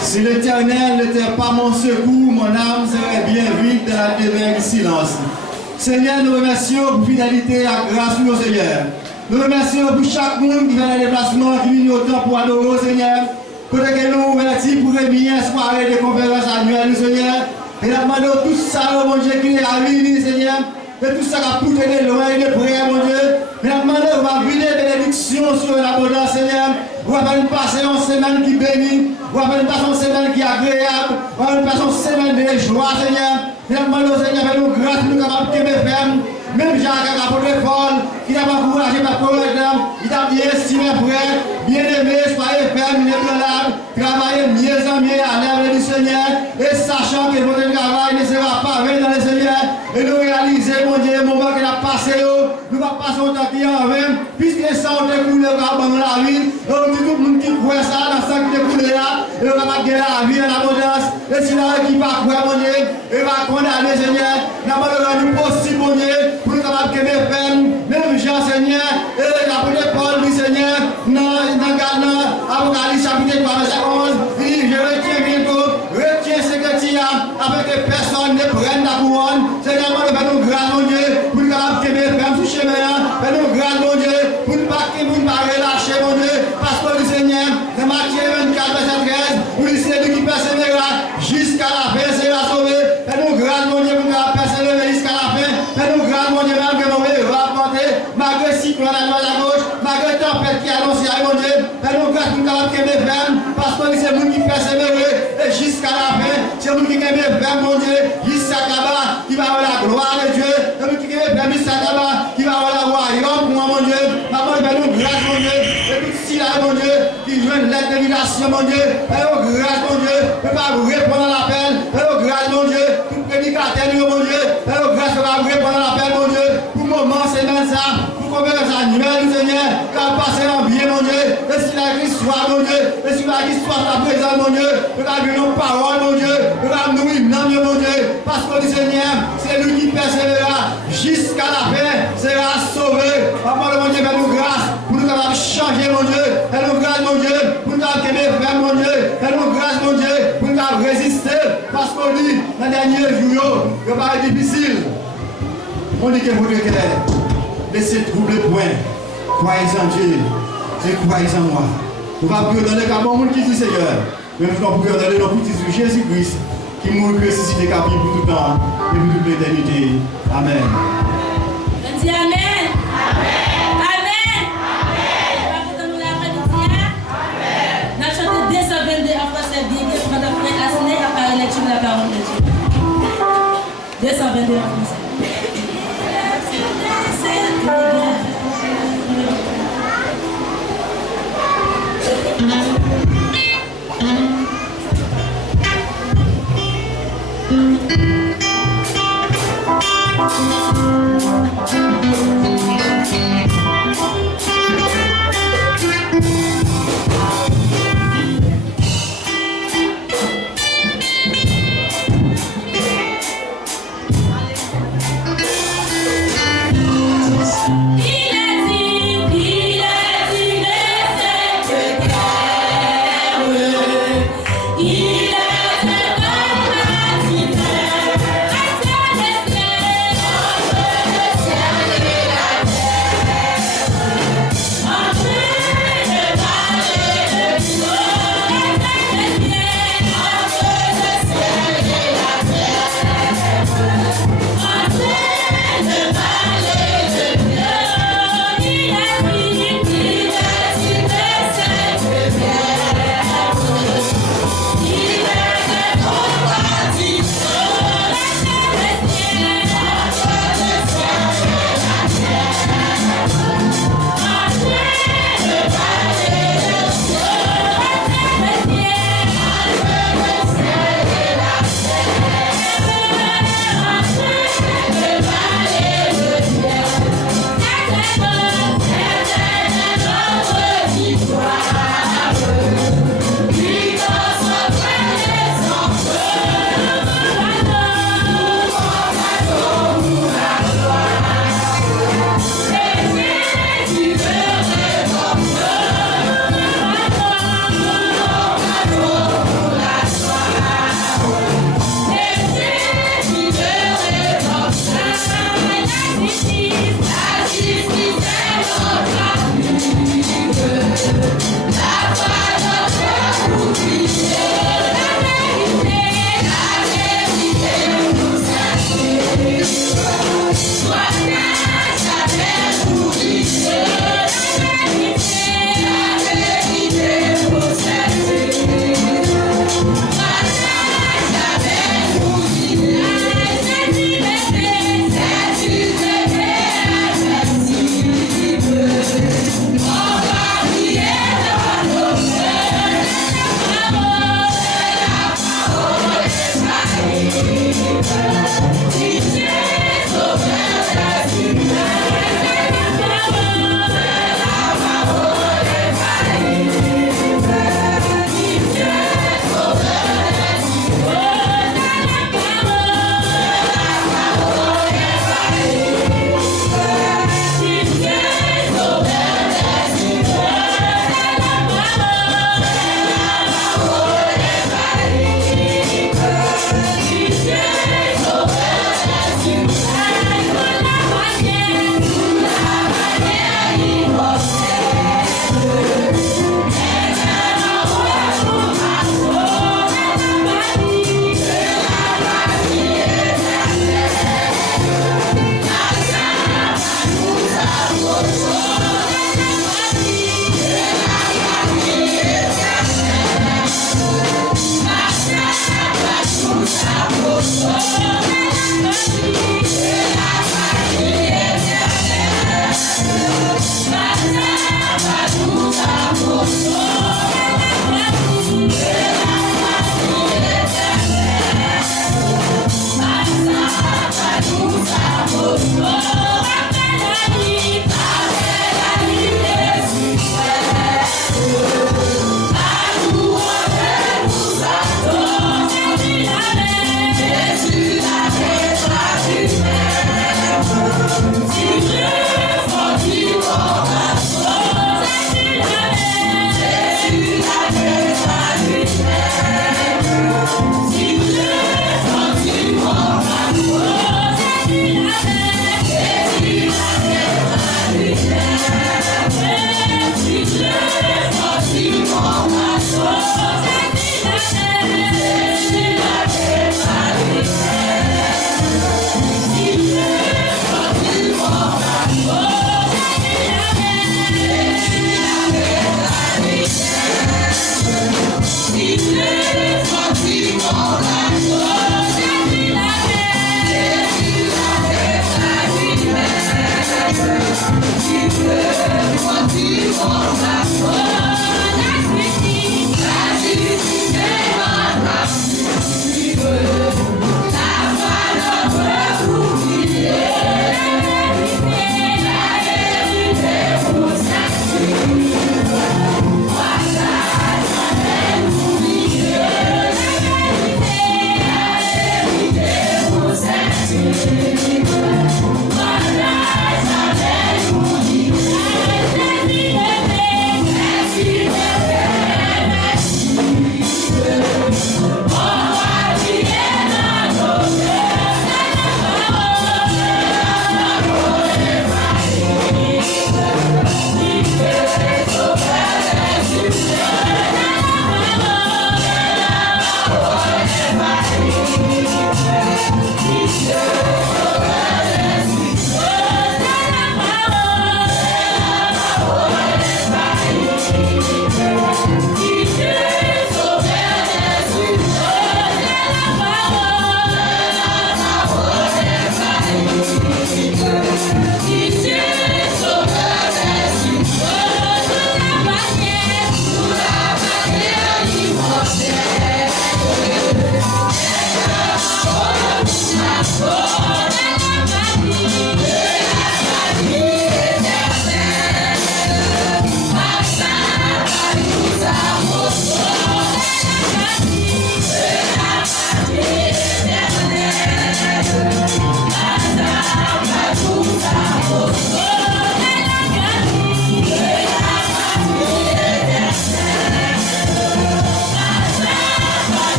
Si l'Éternel n'était pas mon secours, mon âme serait bien vide dans la demeure du silence. Seigneur, nous remercions pour fidélité et grâce pour Seigneur. Nous remercions pour chaque monde qui fait le déplacement, qui vient autant pour adorer, Seigneur. Pour que nous merci pour les bien soirée de conférence annuelle, Seigneur. Et nous demandons tout ça, mon Dieu, qui est la vie, Seigneur. Et tout ça qui a poussé de loin et de près, mon Dieu. Et nous demandons, on va vider bénédiction sur l'abondance, Seigneur. On va faire une passer en semaine qui bénit. On va faire une passer en semaine qui est agréable. On va faire une passer en semaine de joie, Seigneur. Et nous demandons, Seigneur, fais-nous grâce, nous capables de me faire. Même Jacques, l'apôtre Paul, qui n'a pas encouragé ma parole, il a bien estimé frère, bien aimé, soyez ferme, inébranlable, travaillez mieux en mieux à l'œuvre du Seigneur, et sachant que votre travail ne sera pas vain dans le Seigneur, et nous réaliser, mon Dieu, le moment qu'il a passé, nous va passer au temps qui est en vain, puisque ça on découle dans la vie, donc tout le monde qui croit ça, dans ça qui découle là, et on va gagner la vie en abondance, et si là qui va croire, mon Dieu, et va condamner, Seigneur, n'a pas le rendu possible, mon Dieu, pour nous capables de me faire, même Jean, Seigneur, et l'apôtre Paul, dit Seigneur, dans Apocalypse chapitre 3, verset 11, il dit, je retiens bientôt, retiens ce que tu as, afin que personne ne prenne ta couronne. Seigneur, fais-nous grâce, mon Dieu, pour nous capables de me faire sous chemin, fais-nous grâce, mon Dieu, pour ne pas relâcher, mon Dieu, parce que le Seigneur, dans Matthieu 24, verset 13, vous dites, celui qui persévérera jusqu'à la fin sera sauvé. Fais-nous grâce, mon Dieu, pour nous persévérer jusqu'à la fin. Fais-nous grâce, mon Dieu, malgré mon va apporter, malgré cyclone à droite à gauche, malgré tempête qui annonce à mon Dieu, fais-nous grâce pour nous capables de me faire, parce que c'est nous qui persévérons, et jusqu'à la fin, c'est nous qui me faire, mon Dieu, jusqu'à là qui va avoir la gloire de Dieu, c'est nous qui me faire, jusqu'à là qui va avoir la royaume pour moi, mon Dieu, maman, fais-nous grâce, mon Dieu, et tout si là, mon Dieu, qui joue une lettre d'invitation, mon Dieu, fais-nous grâce, mon Dieu, ne pas répondre à l'appel, fais-nous grâce, mon Dieu, tout prédicateur, mon Dieu, fais-nous grâce, ne pas répondre à l'appel, mon Dieu, pour moment, c'est dans ça, pour conférence annuelle, Seigneur, car passer en bien, mon Dieu, et si la histoire, mon Dieu, et si la histoire ta présence, mon Dieu, de la nos paroles, mon Dieu, de la nourrir, mon Dieu, parce que le Seigneur, c'est lui qui persévérera jusqu'à la fin, sera sauvé. Papa, mon Dieu, fais-nous grâce pour nous capables de changer, mon Dieu, fais-nous grâce, mon Dieu, pour nous capables de faire, mon Dieu, fais-nous grâce, mon Dieu, pour nous capables de résister, parce qu'on dit, dans les derniers jours, il va être difficile. On dit que vous devez laisser troubler point. Croyez en Dieu et croyez en moi. On va prier dans le cas bon monde qui dit Seigneur. Mais nous allons prier dans le nom de Jésus-Christ qui mourut ressuscité pour tout le temps et pour toute l'éternité. Amen. On dit Amen. Amen. Amen. Amen. Nous chantons 222 en français bien que pendant que Asné a parlé lecture de la parole de Dieu. 222 en français. Yeah.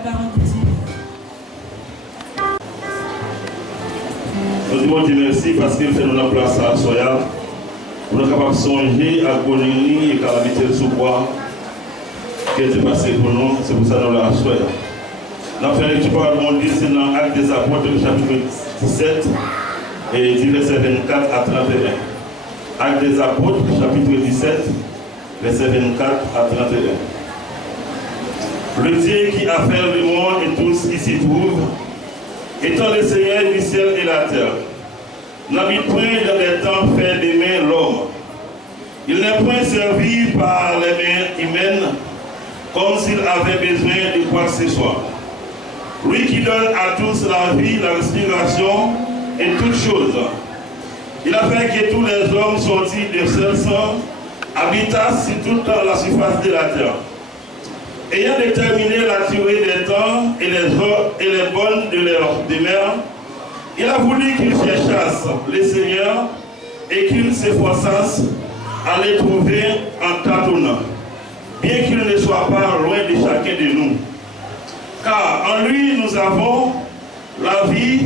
parole de Dieu. Nous disons Dieu merci parce qu'il fait notre place à Soya. Pour nous capables de songer à Gonini et calamité de sous-bois qui est passé pour nous. C'est pour ça que nous l'avons Soya. Nous avons fait lecture par le monde, c'est dans l'Acte des Apôtres, chapitre 17, et du verset 24 à 31. Acte des Apôtres, chapitre 17, verset 24 à 31. Le Dieu qui a fait le monde et tout ce qui s'y trouve, étant le Seigneur du ciel et la terre, n'habite point dans les temps faits des mains l'homme. Il n'est point servi par les mains humaines comme s'il avait besoin de quoi que ce soit. Lui qui donne à tous la vie, la respiration et toutes choses. Il a fait que tous les hommes sortis de seul sang habitassent sur toute la surface de la terre. Ayant déterminé la durée des temps et les bonnes de leur demeure, il a voulu qu'ils cherchassent les seigneurs et qu'ils s'efforçassent à les trouver en tâtonnant, bien qu'ils ne soient pas loin de chacun de nous. Car en lui nous avons la vie,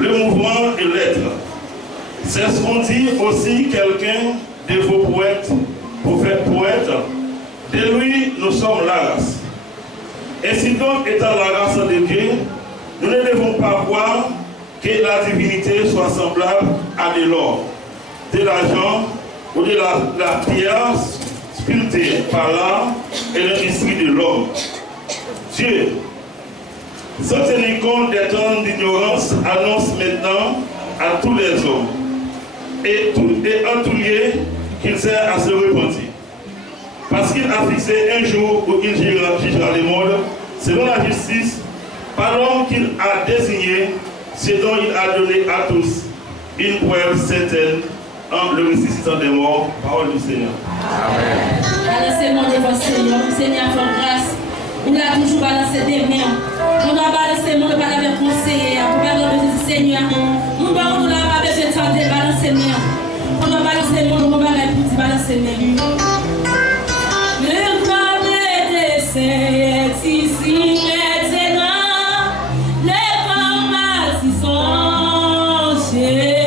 le mouvement et l'être. C'est ce qu'on dit aussi quelqu'un de vos poètes, prophètes poètes. De lui nous sommes la race. Ainsi donc, étant la race de Dieu, nous ne devons pas voir que la divinité soit semblable à de l'or, de l'argent ou de la pierre sculptée par l'art et l'industrie de l'homme. Dieu, sans tenir compte des temps d'ignorance, annonce maintenant à tous les hommes et en tout lieu qu'il sert à se repentir. Parce qu'il a fixé un jour où il jugera le monde selon la justice, par l'homme qu'il a désigné, ce dont il a donné à tous une preuve certaine en le ressuscitant des morts. Parole du Seigneur. Amen. Balancez-moi devant Seigneur. Seigneur, pour grâce. On a toujours balancé des mains. On a balancé mon pas avec conseiller. Pour perdre le Seigneur. On n'a pas besoin de tenter balancer mains. On a balancé mon pas pour balancer mains. Le grand médecin est ici maintenant. Les combats s'y sont Jésus.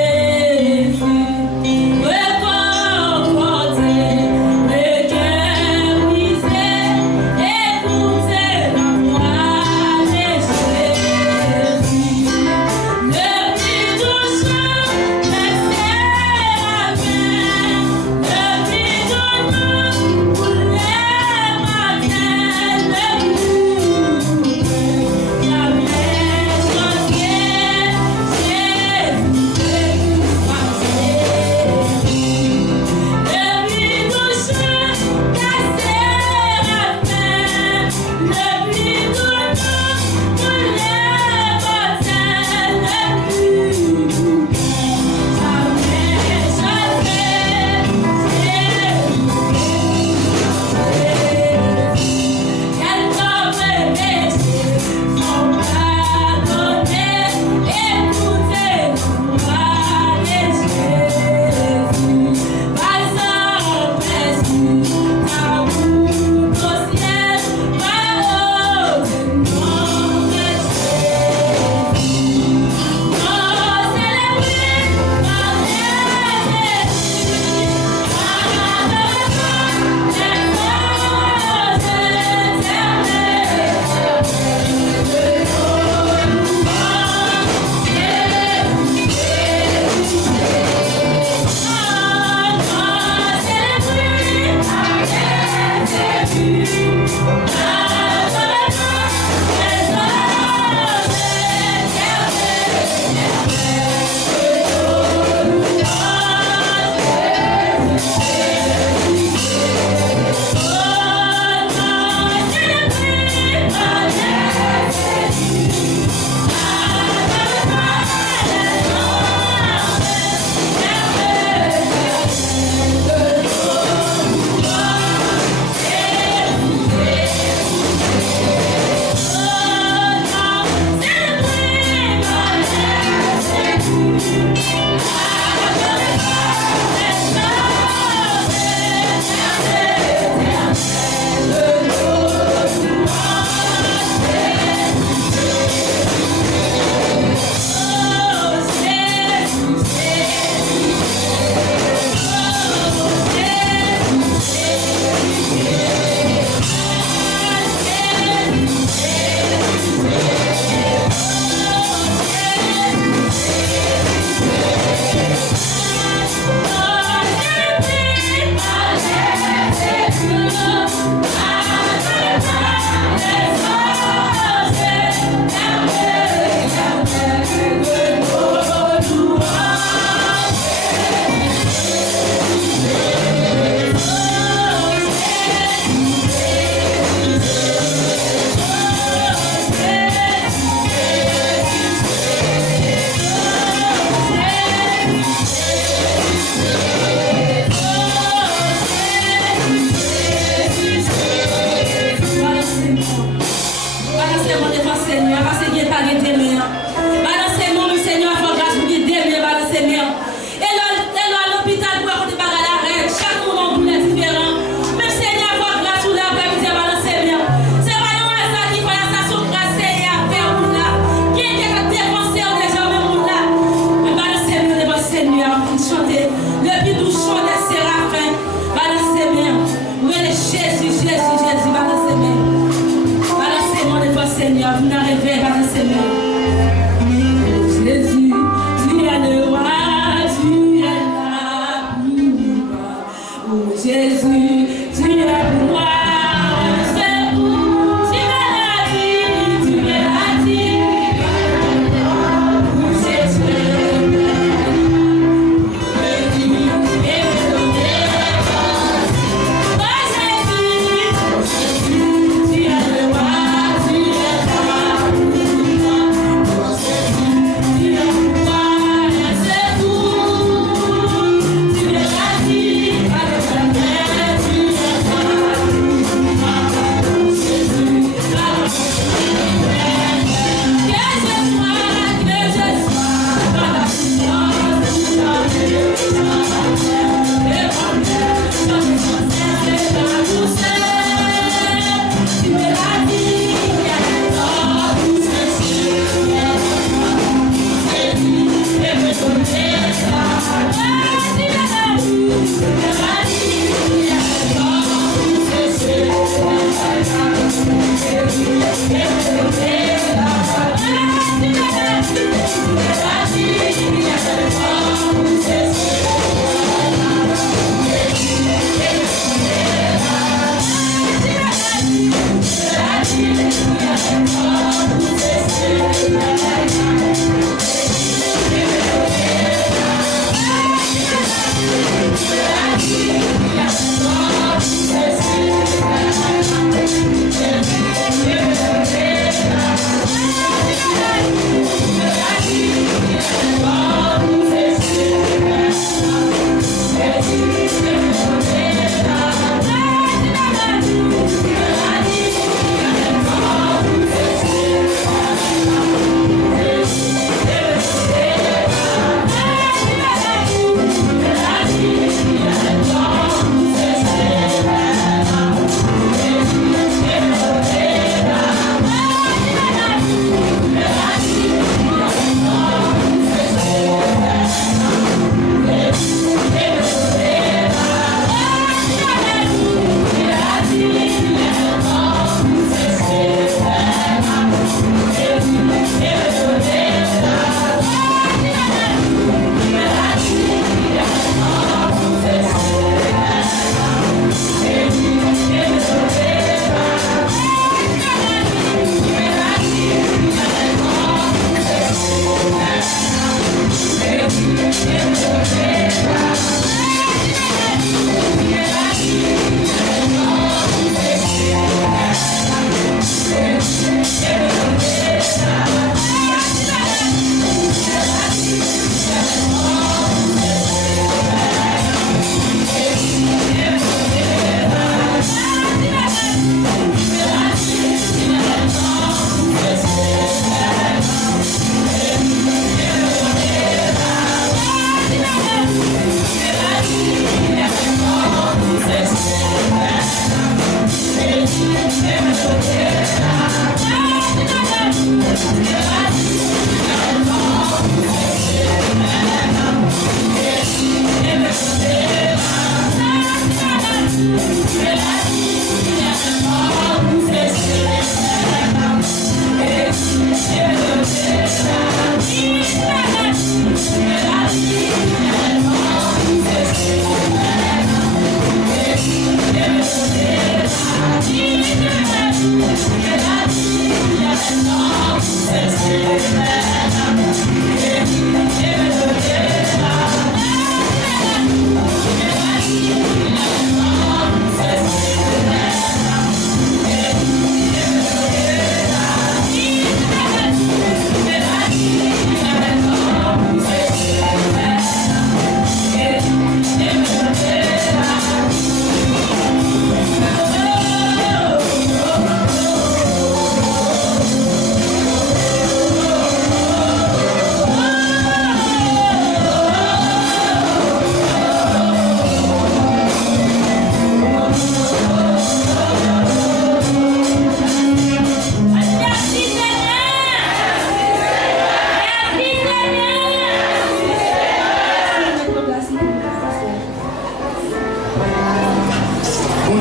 vous n'arrivez pas dans ces mots. Jésus, tu es le roi, tu es là pour moi. Oh Jésus, tu es pour moi.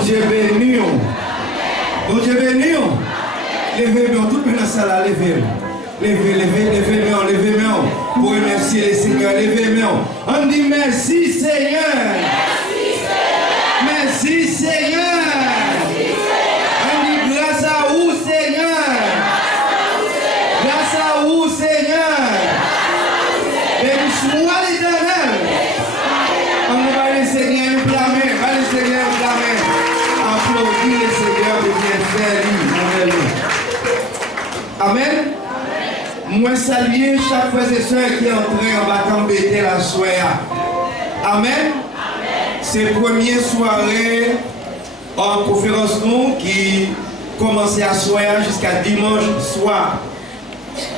Dieu béni. Bon Dieu béni. Levez-nous toutes mes ça là, levez. Levez, pour remercier les Seigneurs, levez. On dit merci Seigneur. Merci Seigneur. On dit grâce à vous Seigneur. Grâce à vous Seigneur. Béni soit l'Éternel. On va le Seigneur nous blâmer. Va le Seigneur nous blâmer. Applaudis le Seigneur de bien faire. Amen. Moi saluer chaque frère et soeur qui est entré en bâton Bethel la soirée. Amen. C'est la première soirée en conférence nous qui commençait à soir jusqu'à dimanche soir.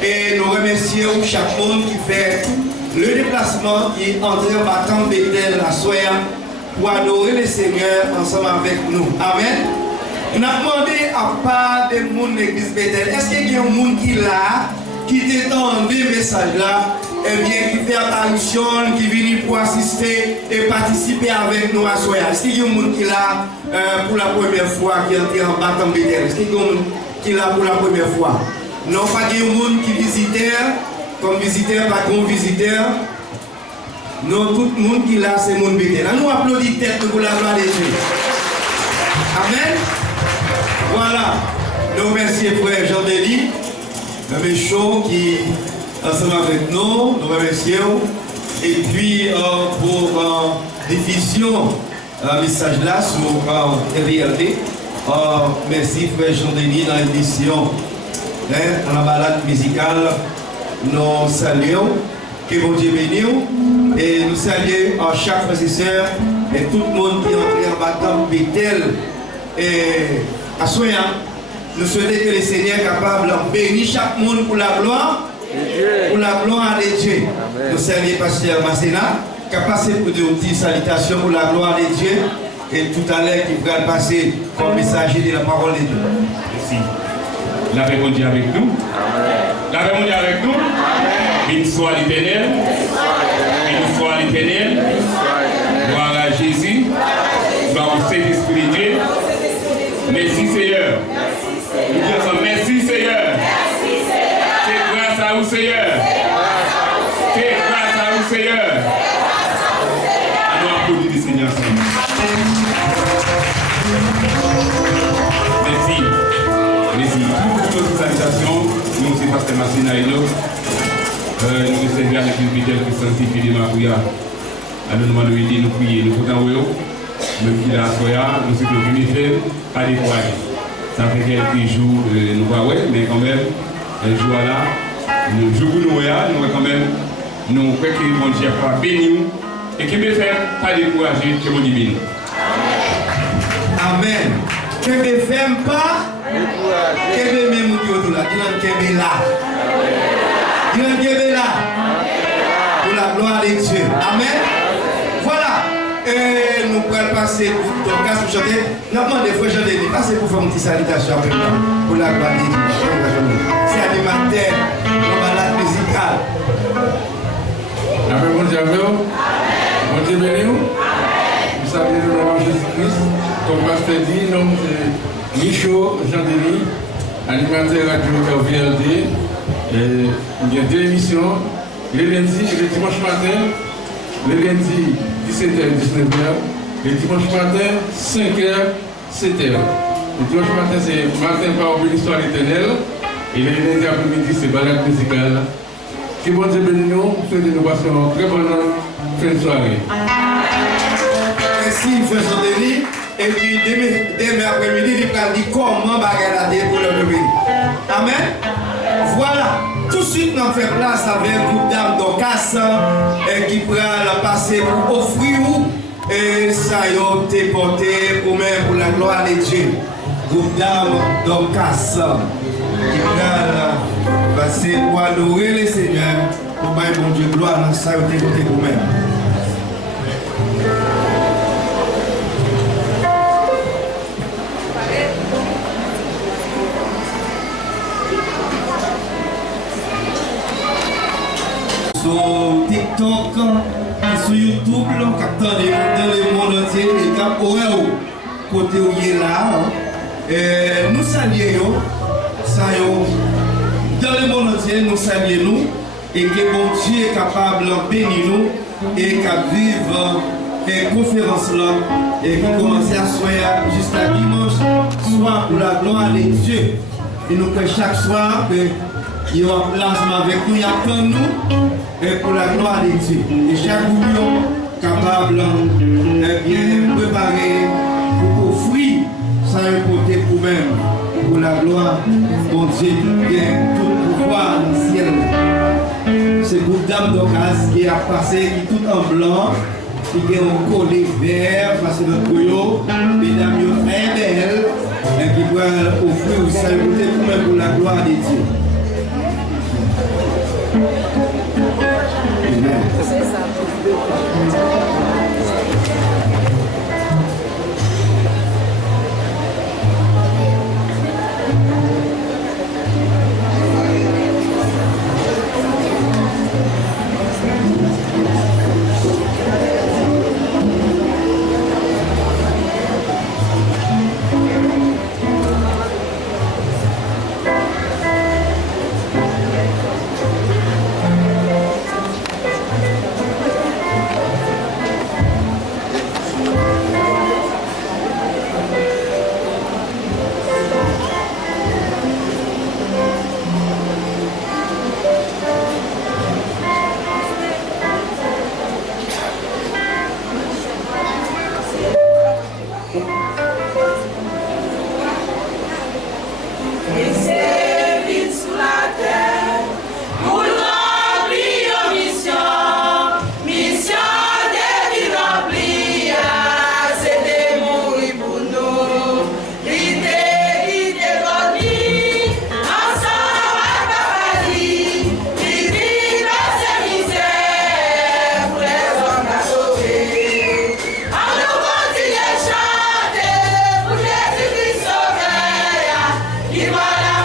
Et nous remercions chaque monde qui fait le déplacement, qui est entré en bâton Bethel la soirée pour adorer le Seigneur ensemble avec nous. Amen. On a demandé à part des monde de l'église Bethel, est-ce qu'il y a un monde qui est là, qui t'entend des messages là, et bien qui fait apparition, qui vient pour assister et participer avec nous à Soya? Est-ce qu'il y a un monde qui est là pour la première fois, qui est entré en bâton Bethel? Est-ce qu'il y a un monde qui est là pour la première fois? Non, pas qu'il y a un monde qui est visiteur, comme visiteur, pas comme visiteur. Non, tout le monde qui est là, c'est le monde Bethel. Nous applaudissons tête pour la gloire de Dieu. Amen. Voilà, nous remercions frère Jean-Denis, le chaud qui est ensemble avec nous, nous remercions. Et puis pour diffusion, message là sur RVLD, merci frère Jean-Denis dans l'édition, dans la balade musicale, nous saluons, que bon Dieu bénisse, et nous saluons chaque frère et sœur, et tout le monde qui est entré en bâton Bethel. Et à Soya, nous souhaitons que le Seigneur est capable de bénir chaque monde pour la gloire de Dieu. Nous saluons Pasteur Masséna, qui a passé pour des petites salutations pour la gloire de Dieu. Et tout à l'heure, qui va passer comme messager de la parole de Dieu. Merci. La paix de Dieu avec nous. La paix de Dieu avec nous. Béni soit l'Éternel. Béni soit l'Éternel. Gloire à Jésus. Gloire au Saint-Esprit de Dieu. Merci Seigneur. Nous disons merci Seigneur. C'est grâce à vous Seigneur. C'est grâce à vous Seigneur. Alors applaudissez le Seigneur. Merci. Merci. Toutes nos salutations. Nous sommes Pasteur Massina et nous. Nous sommes avec une vidéo qui sanctifie les Marouya. Alors nous allons aider, nous prier, nous faisons nous qui la soya, nous sommes venus faire pas des poids. Ça fait quelques jours, nous voyons, mais quand même, un jour là, nous jouons nous quand même, nous croyons que mon Dieu va bénir et qui me fait pas décourager, que mon Dieu. Amen. Que ne fait pas, que ne même nous là, qu'il là. Il là. Pour la gloire de Dieu. Amen. Voilà. Et nous pourrons passer pour ton cas pour chanter. Normalement, des fois, j'en ai dit, passez pour faire une petite salutation après pour la gloire de Dieu. C'est animateur, dans la balade musicale. Amen, bon Dieu, bon Dieu béni. Vous savez le nom de Jésus-Christ. Comme pasteur dit, nom c'est Michaud Jean-Denis, animateur radio RVLD. Il y a deux émissions, le lundi et le dimanche matin. Le lundi, 17h, 19h. Le dimanche matin, 5h, 7h. Le dimanche matin, c'est matin par l'histoire éternelle. Et le lundi après-midi, c'est balade musicale. Que bon Dieu bénisse nous, souhaitons nous passer une très bonne fin de soirée. Merci, frère Jean-Denis. Et puis, demain après-midi, il va dire comment bagader pour le bébé. Amen. Voilà. Tout de suite, nous faisons place avec un groupe d'âmes d'Ocas qui prend la passer pour offrir et ça y a été porté pour même pour la gloire de Dieu. Groupe d'âmes d'Ocas qui prend la passer pour adorer le Seigneur, pour mettre mon Dieu gloire dans ça y a été porté pour même. Sur TikTok, sur YouTube, captant dans le monde entier, et cap côté où il est là. Nous saluons, dans le monde entier, nous saluons nous et que bon Dieu est capable de bénir nous et qu'à vivre une conférence là et qui commence à soir jusqu'à dimanche soir pour la gloire de Dieu. Et nous que chaque soir il y a un plasma avec nous, il y a plein de nous et pour la gloire de Dieu. Et chaque groupe capable de bien préparer pour offrir sans importer pour même pour la gloire mon Dieu qui vient tout pouvoir dans le ciel. C'est groupe d'âme d'occasion qui a passé, qui tout en blanc, qui est en collet vert, parce que notre bouillot, mesdames très belles, et qui doit offrir aussi un côté pour la gloire de Dieu. Amen. C'est ça. Voilà.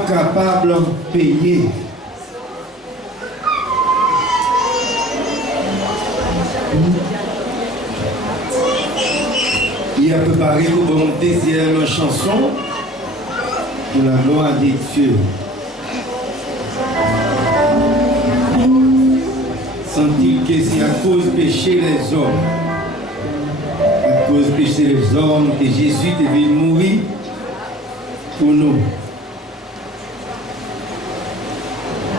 capable de payer. Il a préparé pour une deuxième chanson pour la gloire de Dieu. Sent-il que c'est à cause du péché des hommes, à cause du péché des hommes, que Jésus devait mourir pour nous.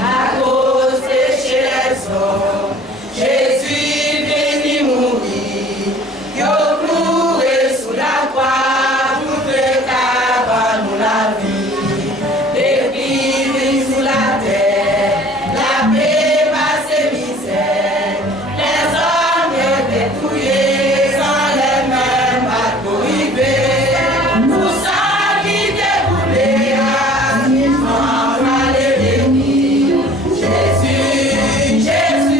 À cause du péché des hommes, Jésus venu mourir. Yo pleuré sous la croix pour préparer nous la vie. Depuis venu sous la terre, la paix passe misère. Les hommes dépouillés sans les mêmes bateaux rivés. Tout ça qui déboulait à mi-temps, Jésus, Jésus.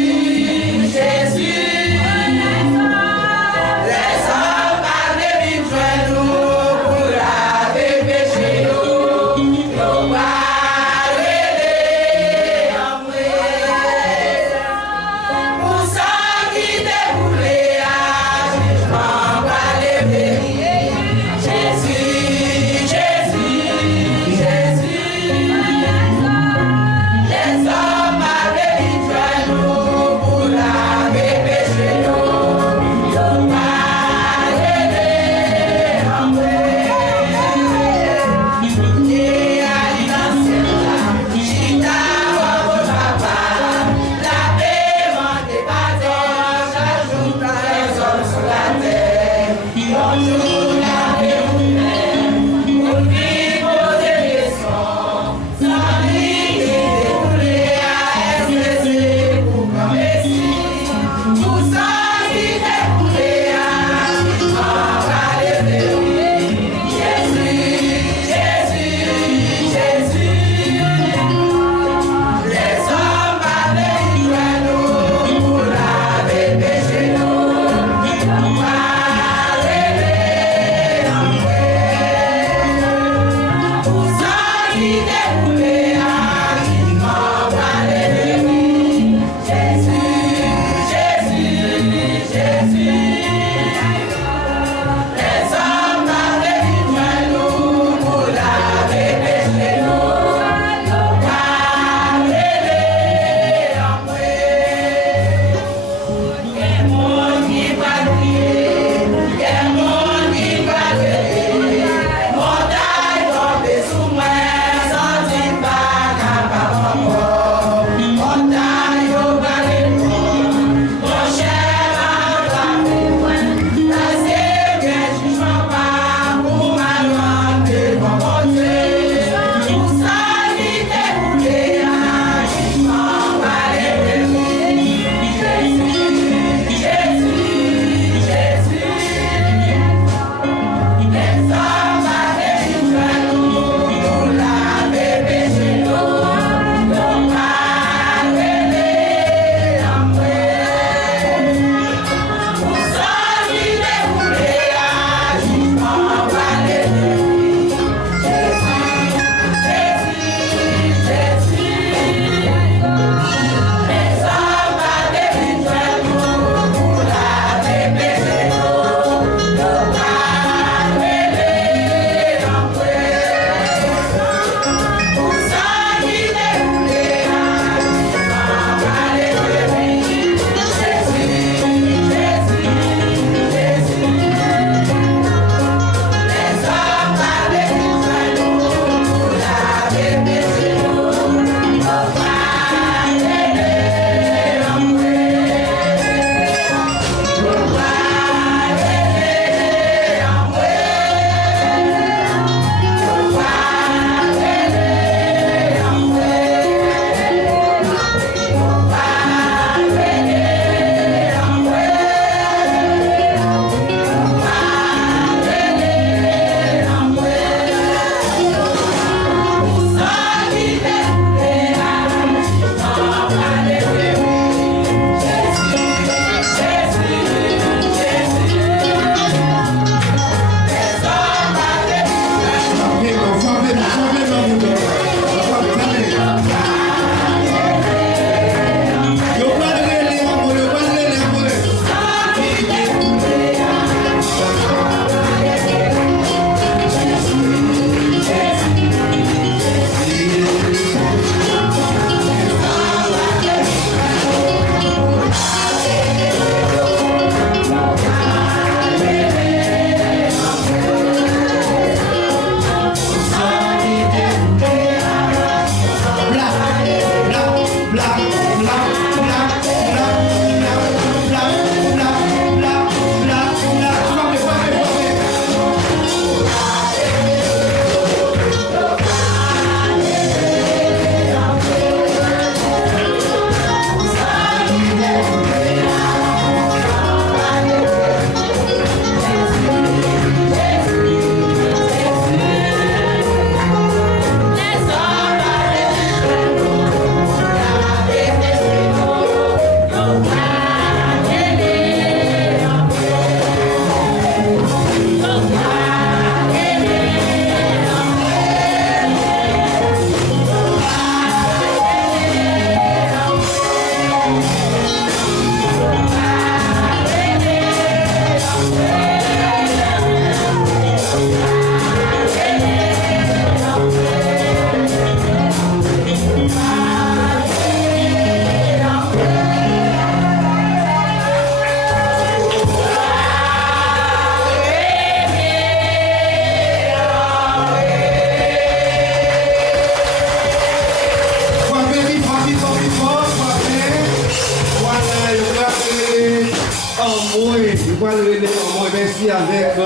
merci avec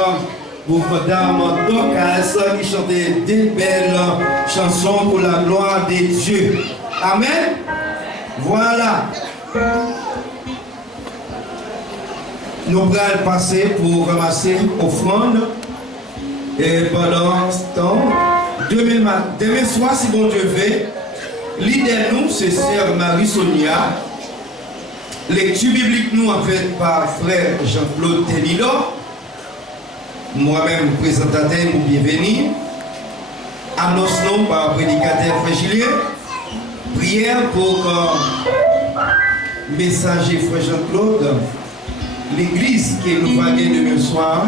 votre dame Docas qui chantait des belles chansons pour la gloire de Dieu. Amen. Voilà. Nous allons passer pour ramasser offrande. Et pendant ce temps, demain soir, si bon Dieu veut, l'idée nous, c'est Sœur Marie-Sonia. Lecture biblique nous en fait par frère Jean-Claude Tenilo. Moi-même, présentateur, nous bienvenue. Annonce nous par prédicateur frère Julien. Prière pour messager frère Jean-Claude. L'église qui nous va gagner demain soir,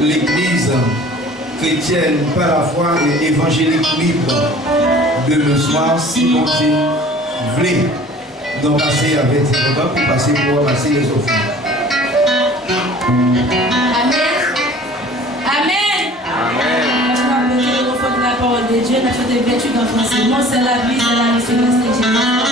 l'église chrétienne par la foi et évangélique libre demain soir, si bon Dieu voulait. Donc passer avec ces moments pour passer pour passer les offrandes. Amen. Amen. Amen. Je vais appeler l'offre de la parole de Dieu. Nous avons des vertus dans français. Moi, c'est la vie, c'est la vie, c'est Christ Jésus.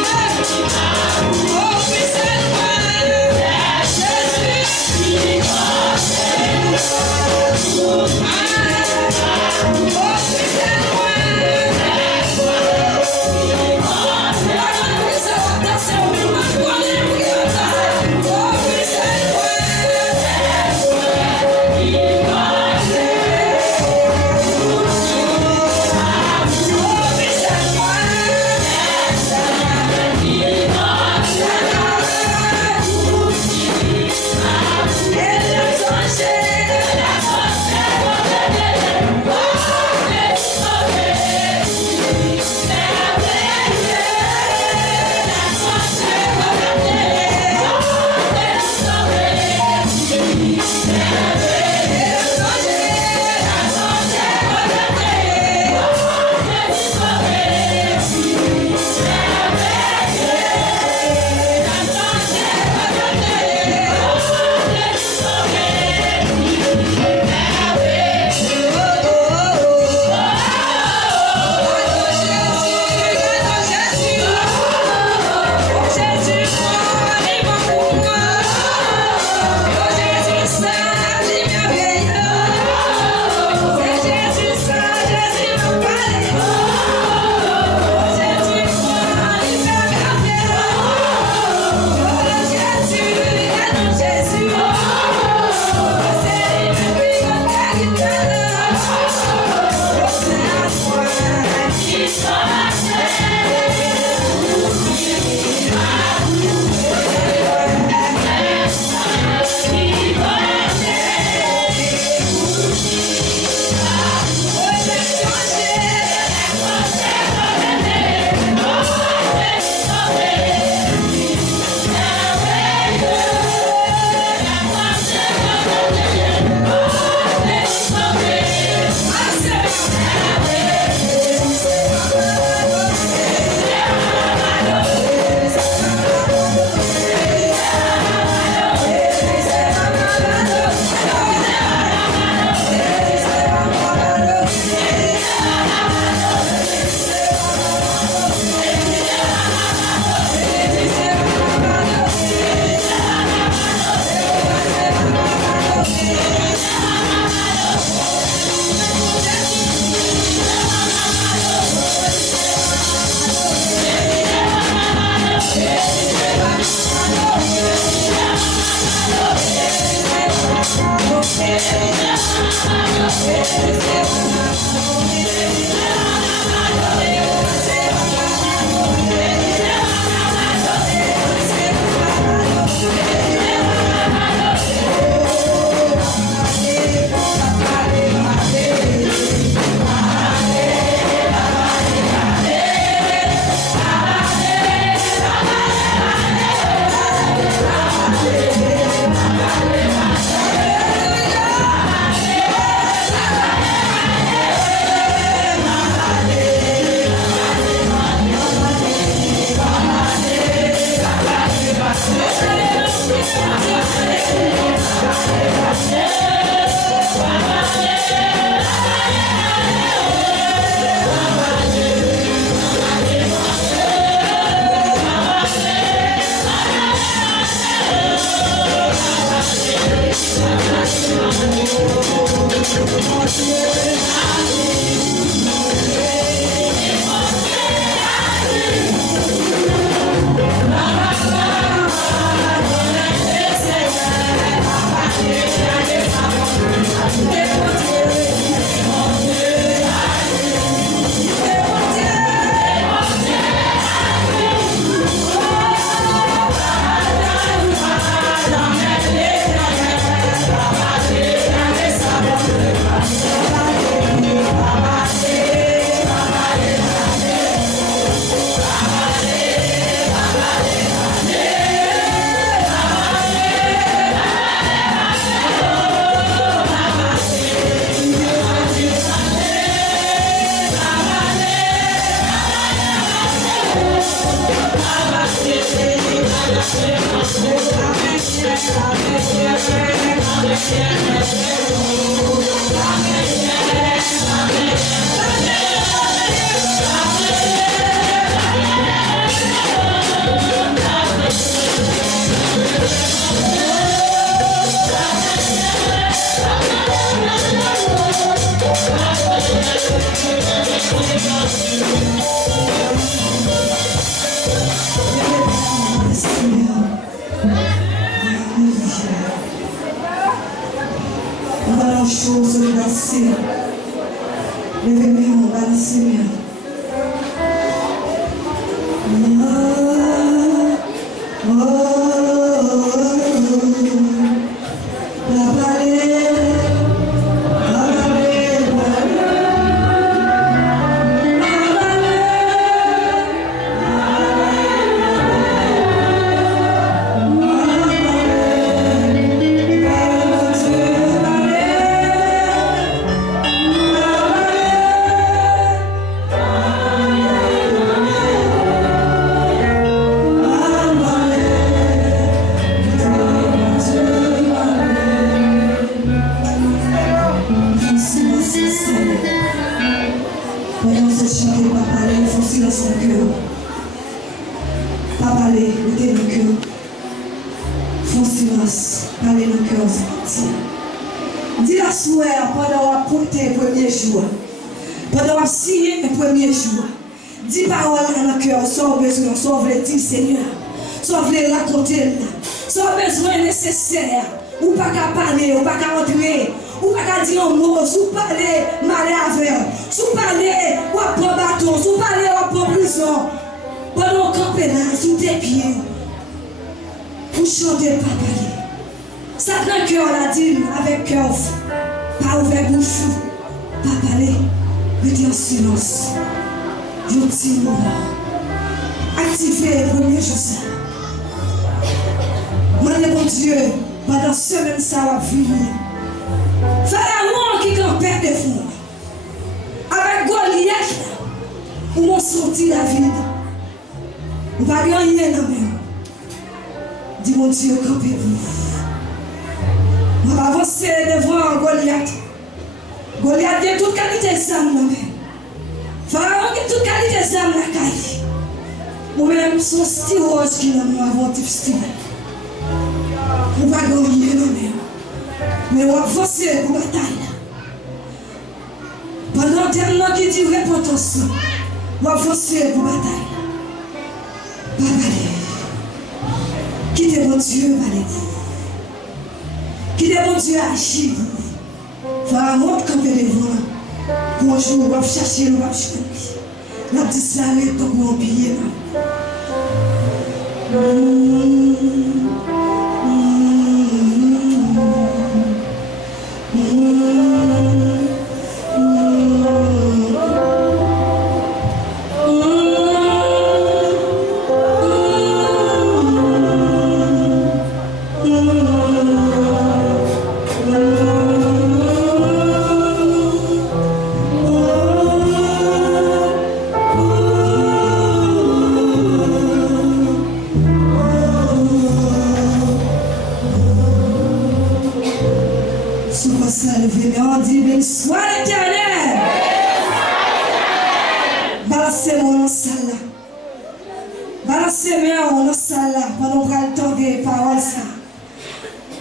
Yeah. Seigneur. Alléluia. On va la chose danser. Levez-moi, on va le Seigneur. Seigneur, sauf les raconter, sauf besoin nécessaire, ou pas qu'à parler, ou pas qu'à entrer, ou pas qu'à dire un mot, sous parler, mal avec, sous parler, ou à prendre bâton, sous parler, ou à prendre prison, pendant qu'on campe là, sous tes pieds, pour chanter, pas parler. Ça dans le cœur, l'a dit, avec cœur, pas ouvert bouche, pas parler, mettez en silence, je dis moi. Activer le premier jour. Moi, mon Dieu, pendant semaine, ça va venir. Pharaon qui campait des fonds. Avec Goliath, où on sortit David. On va gagner dans la main. Dis mon Dieu, campez-vous. On va avancer devant Goliath. Goliath a toute qualité de d'âme dans la main. Pharaon a toute qualité d'âme dans la caille. Ou-même son style rose qui n'a pas inventif style. On va gagner nous-mêmes. Mais on va avancer pour la bataille. Pendant un temps qui dit repentance, on va avancer pour la bataille. Pas parler. Quittez mon Dieu, parlez-vous. Quittez mon Dieu, agir. Pharaon camper devant. Bonjour, on va chercher, on va chercher. La petite salée comme un billet.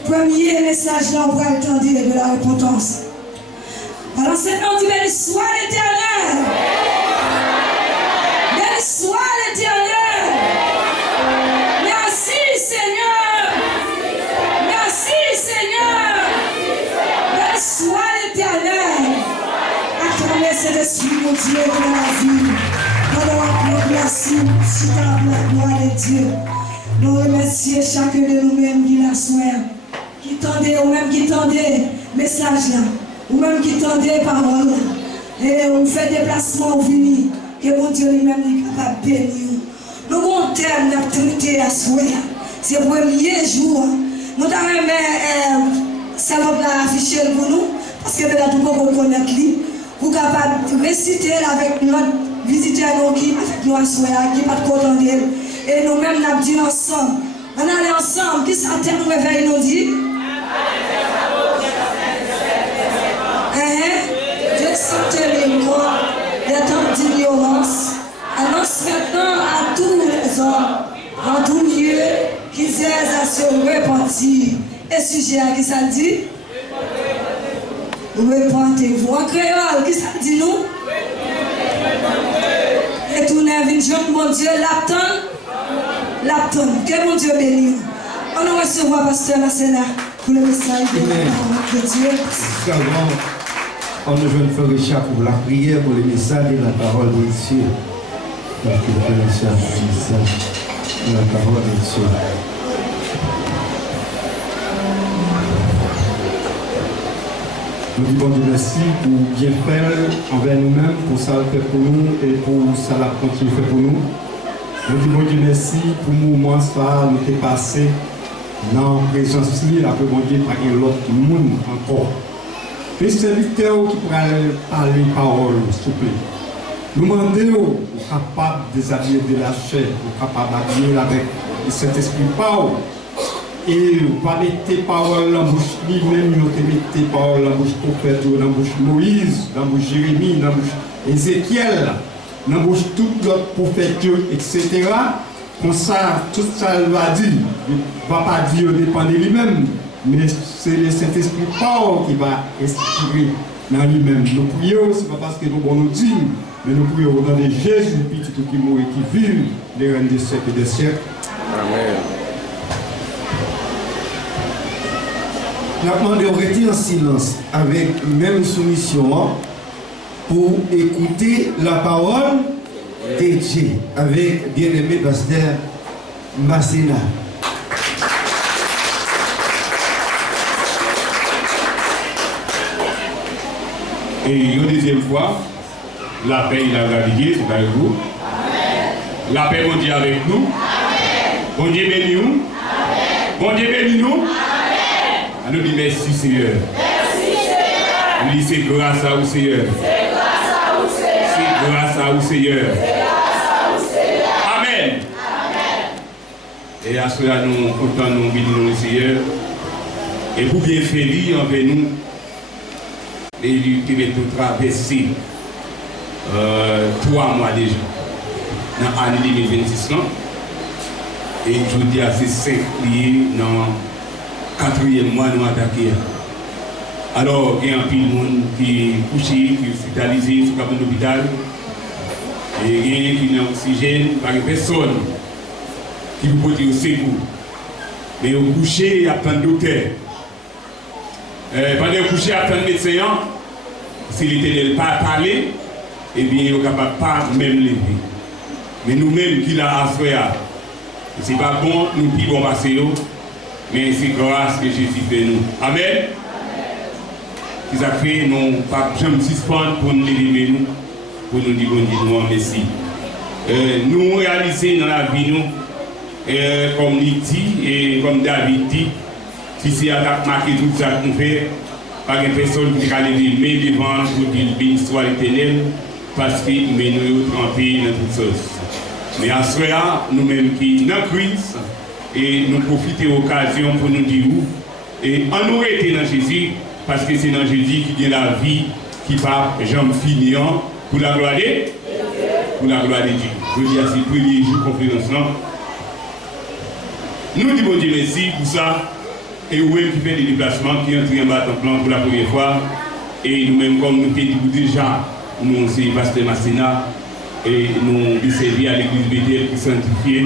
Premier message là, on va attendre de la repentance. Alors c'est nom du béni soit l'Éternel. Béni soit l'Éternel. Merci Seigneur. Merci Seigneur. Béni soit l'Éternel. Acclamez cet esprit mon Dieu dans la vie. Pendant la proclamation, si la gloire de Dieu. Nous remercions chacun de nous-mêmes qui la soeur. Qui tendait, ou même qui tendait message là, ou même qui tendait parole là, et on fait déplacement au fini, que mon Dieu lui-même est capable de bénir. Nous avons un terme d'activité à souhait, c'est le premier jour. Nous avons ça va afficher pour nous, parce que nous avons connaître lui, pour capable de réciter avec notre visiteur qui avec nous à souhait, qui n'est pas content d'elle. Et nous-mêmes, nous avons dit ensemble, on allait ensemble, qui s'attend nous réveille, nous dit. Décentez-les-moi des temps d'ignorance. Annonce maintenant à tous les hommes, en tout lieu, qu'ils aient à se repentir. Et sujet à qui ça dit? Repentez-vous. En créole, qui ça dit nous? Et tournez vers Jean, mon Dieu, l'attend. l'attendre. Que mon Dieu bénisse. On nous recevra pasteur Massena pour le message de la parole de Dieu. On ne veut faire Richard pour la prière, pour le message de la parole de Dieu. Donc, il fait Richard pour le message de la parole de Dieu. Nous disons Dieu merci pour bien faire envers nous-mêmes, pour ça le fait pour nous et pour ça la continue fait pour nous. Nous disons Dieu merci pour le moment ça nous est passé dans la présence ici, après bon Dieu, pas qu'il y ait l'autre monde encore. Les serviteurs qui pourraient parler parole, s'il vous plaît. Nous demandons capables de déshabiller de la chair, capables d'habiller avec le Saint-Esprit parole. Et pas mettre parole dans la bouche lui-même, nous mettre parole dans la bouche prophète, dans la bouche Moïse, dans la bouche Jérémie, dans la bouche Ézéchiel, dans la bouche tout l'autre prophète, etc. Comme ça, tout ça va dire, il ne va pas dire dépend de lui-même, mais c'est le Saint-Esprit parole qui va inspirer dans lui-même. Nous prions, ce n'est pas parce que nous nous disons, mais nous prions au nom de Jésus, petit tout qui mourut et qui vit, les règnes des siècles et des siècles. Amen. Nous demandons de rester en silence avec même soumission pour écouter la parole de Dieu avec bien-aimé pasteur Massena. Et une deuxième fois, la paix il a navigué, c'est avec vous. La paix, bon Dieu, avec nous. Bon Dieu bénis nous. Bon Dieu bénis nous. Nous disons merci Seigneur. Merci Seigneur. Nous disons c'est grâce à vous Seigneur. C'est grâce à vous Seigneur. C'est grâce à vous Seigneur. C'est grâce à vous Seigneur. Amen. Amen. Et à cela nous comptons nous bénissons le Seigneur. Et pour bien faire envers nous, et lui qui va tout traverser 3 mois déjà dans l'année 2026 là. Et je vous dis à ces 5 liés dans 4e mois nous attaquer. Alors il y a un peu de monde qui est couché, qui est hospitalisé sur l'hôpital. Et il y a qui n'a oxygène, pas de personne qui vous porte au secours. Mais au coucher, il y a plein de docteurs. Pendant le coucher, il y a plein de médecins. Si l'Éternel n'a pas parlé, eh bien, il n'est capable pas même lever. Mais nous-mêmes qui l'a assuré, ce n'est pas bon, nous ne pouvons pas passer. Mais c'est grâce que Jésus fait nous. Amen. Qui a fait nous pas jamais suspendre pour nous lever nous, pour nous dire bon Dieu, nous merci. Nous réaliser dans la vie nous, comme Nick dit et comme David dit, si c'est à marquer tout ça qu'on fait, pas de personne qui va lever mais devant pour dire béni soit l'Éternel, parce qu'il met nous tremper dans toutes choses. Mais à ce moment-là, nous-mêmes qui sommes dans Christ, et nous profitons de l'occasion pour nous dire où, et en nous arrêter dans Jésus, parce que c'est dans Jésus qui vient la vie, qui part jamais finir pour la gloire de Dieu. Pour la gloire de Dieu. Je dis à ces premiers jours de conférence, nous disons Dieu merci pour ça, et nous-mêmes qui faisons des déplacements, qui entrent en bas en plan pour la première fois, et nous-mêmes comme nous t'ai déjà, nous c'est pasteur Massena, et nous servir à l'église Bethel qui sanctifiée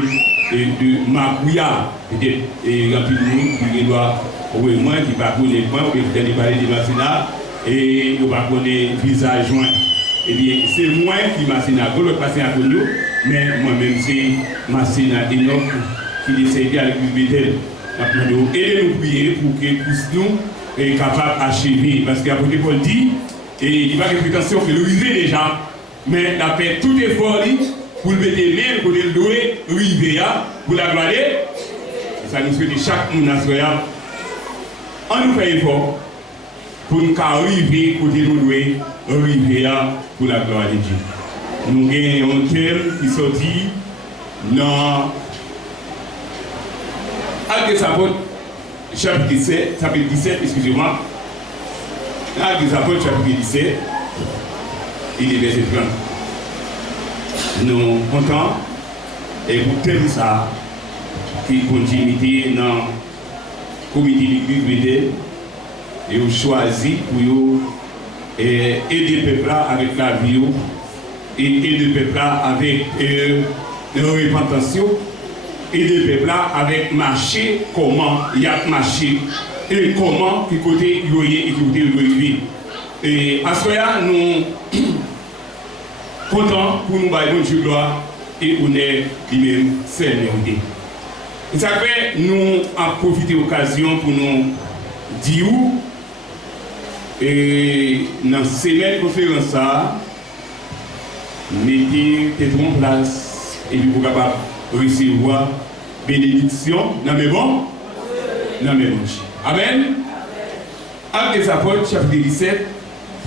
et de Makouya, peut-être, et rempli de monde qui doit, oui, moi qui va connaître moi, ou peut-être parler de Massena, et on va connaître visage joint. Eh bien, c'est moi qui Massena, vous le passez à nous, mais moi-même c'est Massena Enoch qui est servi à l'église Bethel. Et nous prier pour que nous soyons capables d'achever, parce qu'après Paul dit, et il n'y a pas de prétention que nous vivons déjà. Mais la paix, tout effort pour le mettre même pour le douer, river pour la gloire. Ça nous souhaite chaque monde à soi. On nous fait effort pour nous arriver pour le douer, river pour la gloire de Dieu. Nous avons un thème qui sortit dans Actes des Apôtres, chapitre 17, excusez-moi. Actes des Apôtres, chapitre 17. Il est verset 30. Nous sommes contents et pour thème ça, qui continuité dans le comité de l'église Bethel, et vous choisi pour aider le peuple avec la vie, et aider le peuple avec la repentance, et des peuples là avec marché, comment il y a marché et comment qui côté yoye et qui côté yoye. Et à ce moment-là, nous contents pour nous bailler bon Dieu gloire et honneur lui-même, c'est mérité. Ça fait nous en profiter de l'occasion pour nous dire et dans cette semaine conférence ça, mettez tête en place et puis vous capable recevoir bénédiction. Non mais bon? Non mais bon. Amen. Actes des Apôtres, chapitre 17,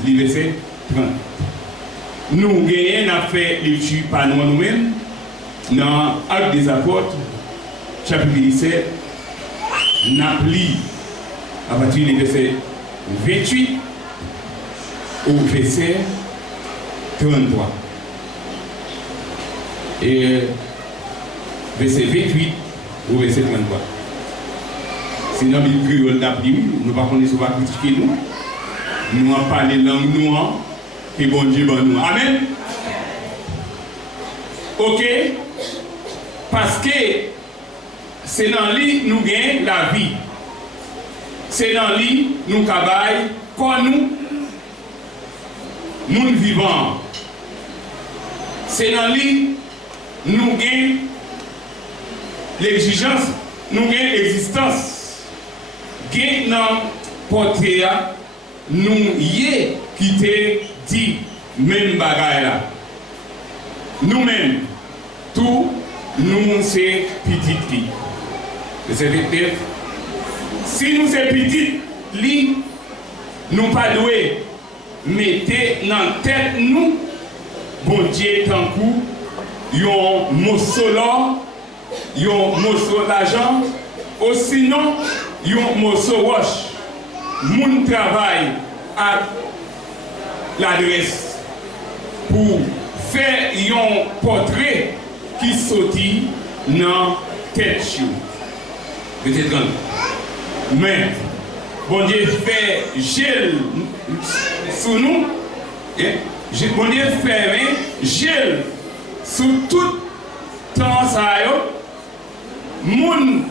verset 30. Nous gagnons à faire l'étude par nous-mêmes dans Actes des Apôtres, chapitre 17, n'applique à partir du verset 28 au verset 33. Et verset 28 au verset 33. C'est dans le créole d'Abdi, nous ne connaissons pas critiquer nous. Nous en parlons langue nous, et bon Dieu, bon nous. Amen. Ok? Parce que c'est dans lui nous gagnons la vie. C'est dans lui nous travaillons comme nous vivons. C'est dans lui nous gagnons l'exigence, nous gagnons l'existence. Gagnons portée, nous y qui te dit même bagaille là. Nous-mêmes, tout nous c'est petite fille. Si nous c'est petite li, nous pas doué mettez dans tête nous, bon Dieu tant coup, yon morceau l'or, yon morceau d'argent, ou sinon yon morceau roche. Moun travail à l'adresse pour faire un portrait qui sortit dans tête chou. Peut-être mais bon Dieu fait gel sous nous. Bon Dieu fait gel sous tout temps ça yo. Moun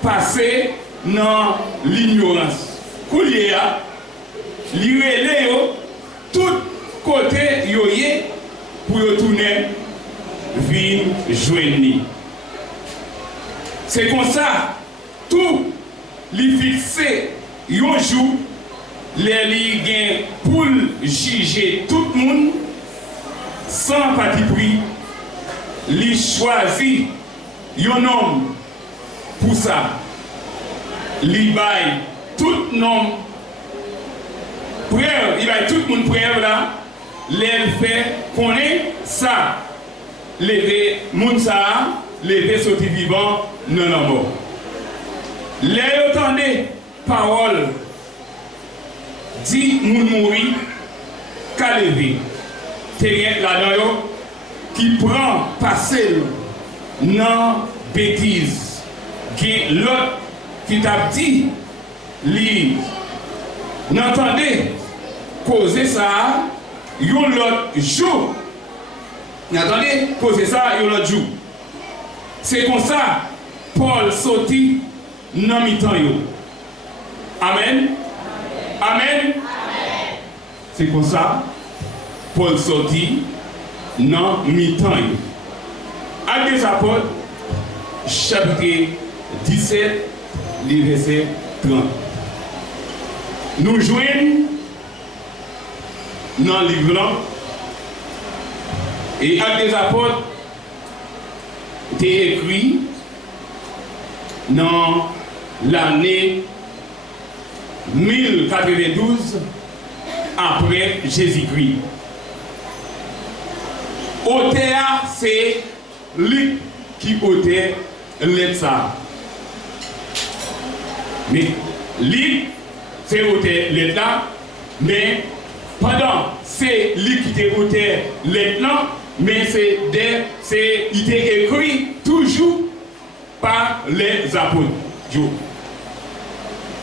passé dans l'ignorance. Koulia, l'irélé yo, tout côté yoye pour yo tourner vin joindre. C'est comme ça, tout li fixé yon jour, les li gen pour juger tout le monde sans parti pris, li choisi yon homme pour ça. Li bail tout nom preuve, il va tout le monde preuve là, l'aile fait connaître ça, lever moun ça, lever sorti vivant, non non mort. Les entendez parole, dit moun mouri, qu'à lever, t'es là-dedans qui prend passer non bêtise, qui l'autre qui t'a dit, li, n'entendez, causer ça, yon l'autre jour. N'entendez, causer ça, yon l'autre jour. C'est comme ça, Paul sorti, non mi-temps yo. Amen. Amen. C'est comme ça, Paul sorti, non mi-temps yo. Actes des Apôtres, chapitre 17, verset 30. Nous joignons dans le livre là, et Actes des Apôtres était écrit dans l'année 1092 après Jésus-Christ. Auteur, c'est Luc qui auteur ça. Mais Luc, c'est auteur là, mais pendant c'est lui qui était auteur là, mais il était écrit toujours par les apôtres.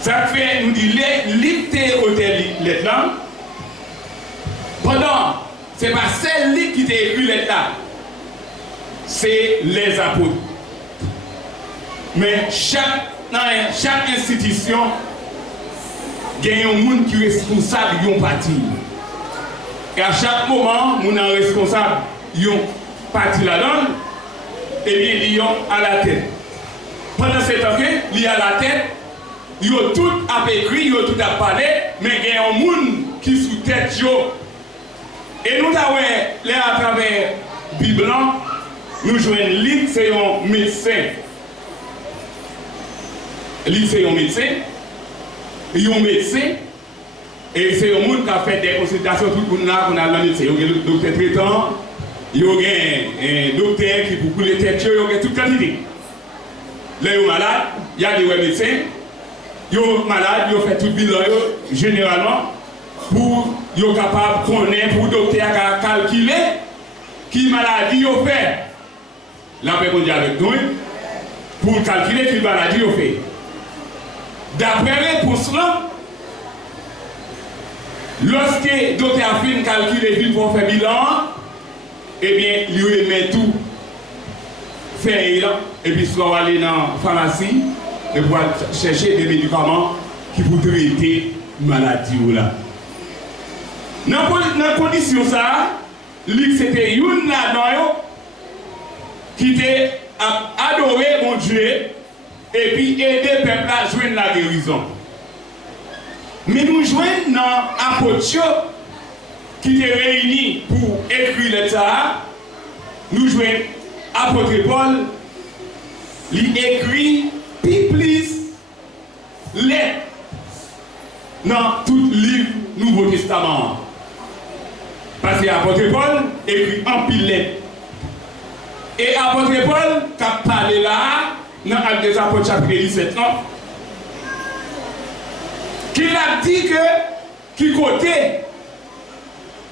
Ça fait, nous dit, lui qui était auteur là, pendant, c'est pas celle qui était écrit là, c'est les apôtres. Mais chaque institution gagne un monde qui est responsable d'un parti. Et à chaque moment, on est responsable d'un parti là-dedans, et bien, ils sont à la tête. Pendant ce temps, ils sont à la tête, ils ont tout à écrit, ils ont tout à parler, mais il y a un monde qui est sous tête. Et nous avons, à travers la Bible, nous jouons une ligne, c'est un médecin. Lui, c'est un médecin. Il y a un médecin. Et c'est un monde qui a fait des consultations, tout le monde là, qu'on a le médecin. Il y a un docteur traitant, il y a un docteur qui pour les têtes, il y a toute quantité. Là, il y a malade, il y a des médecins. Il y a malade, il fait tout le bilan, généralement, pour être capable de connaître, pour le docteur calculer qui maladie il fait. La paix mondiale avec nous, pour calculer qui maladie il fait. D'après réponse là, lorsque le docteur a fait calculer pour faire bilan, eh bien, il remet tout. Faire et puis soit aller dans la pharmacie et pour chercher des médicaments qui pour traiter la maladie. Dans la condition ça, c'était une là-dedans qui était adoré mon Dieu et puis aider le peuple à joindre la guérison. Mais nous joignons dans l'apôtre qui était réuni pour écrire l'état, nous joignons l'apôtre Paul, il écrit plus lettres dans tout livre Nouveau Testament. Parce que l'apôtre Paul écrit en pile lettres. Et l'apôtre Paul qui a parlé là, dans Actes des Apôtres chapitre 17, qu'il a dit que qui côté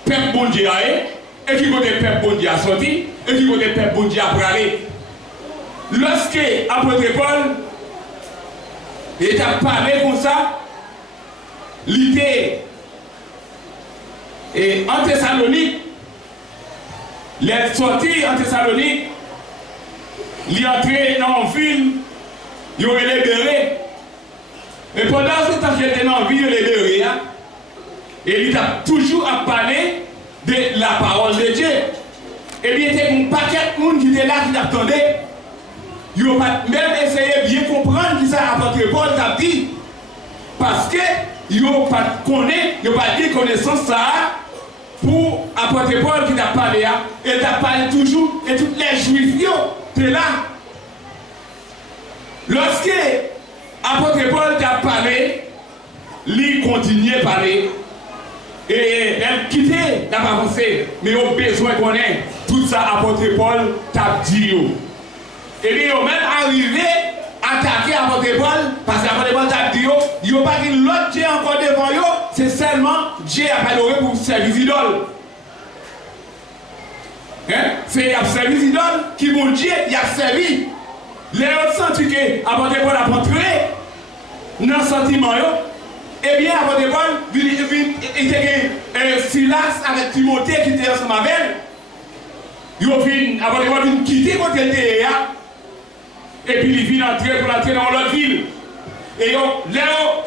peuple bon Dieu et qui côté peuple bon Dieu a sorti et qui côté peuple bon Dieu a parlé. Lorsque l'apôtre Paul il a parlé comme ça, il était en Thessalonique, il est sorti en Thessalonique, il est entré dans une ville, il est libéré. Et pendant ce temps qu'il était dans la ville, il est libéré. Et il a toujours à parler de la parole de Dieu. Et il y avait un paquet de monde qui était là, qui attendait. Ils n'ont pas même essayé de bien comprendre qui ça apporté Paul t'a dit. Parce que ils n'ont pas connaît, ils n'ont pas dit connaissance ça pour apporter Paul qui t'a parlé. Et t'a parlé toujours, et tous les juifs, t'es là. Lorsque apôtre Paul t'a parlé, lui continuait à parler. Et elle quittait, n'a pas avancé. Mais il a besoin qu'on ait tout ça, apôtre Paul t'a dit. Et puis, ils ont même arrivé à attaquer apôtre Paul, parce qu'apôtre Paul t'a dit, il n'y a pas qu'une autre Dieu encore devant eux, c'est seulement Dieu a adoré pour servir idole. C'est un service idole qui, mon Dieu, il a servi. Les autres sentent que apôtre Paul a montré dans le sentiment, et bien apôtre Paul, il était Silas avec Timothée qui était ensemble avec elle. Apôtre Paul vient quitter côté de et puis il vient entrer pour entrer dans l'autre ville. Et là,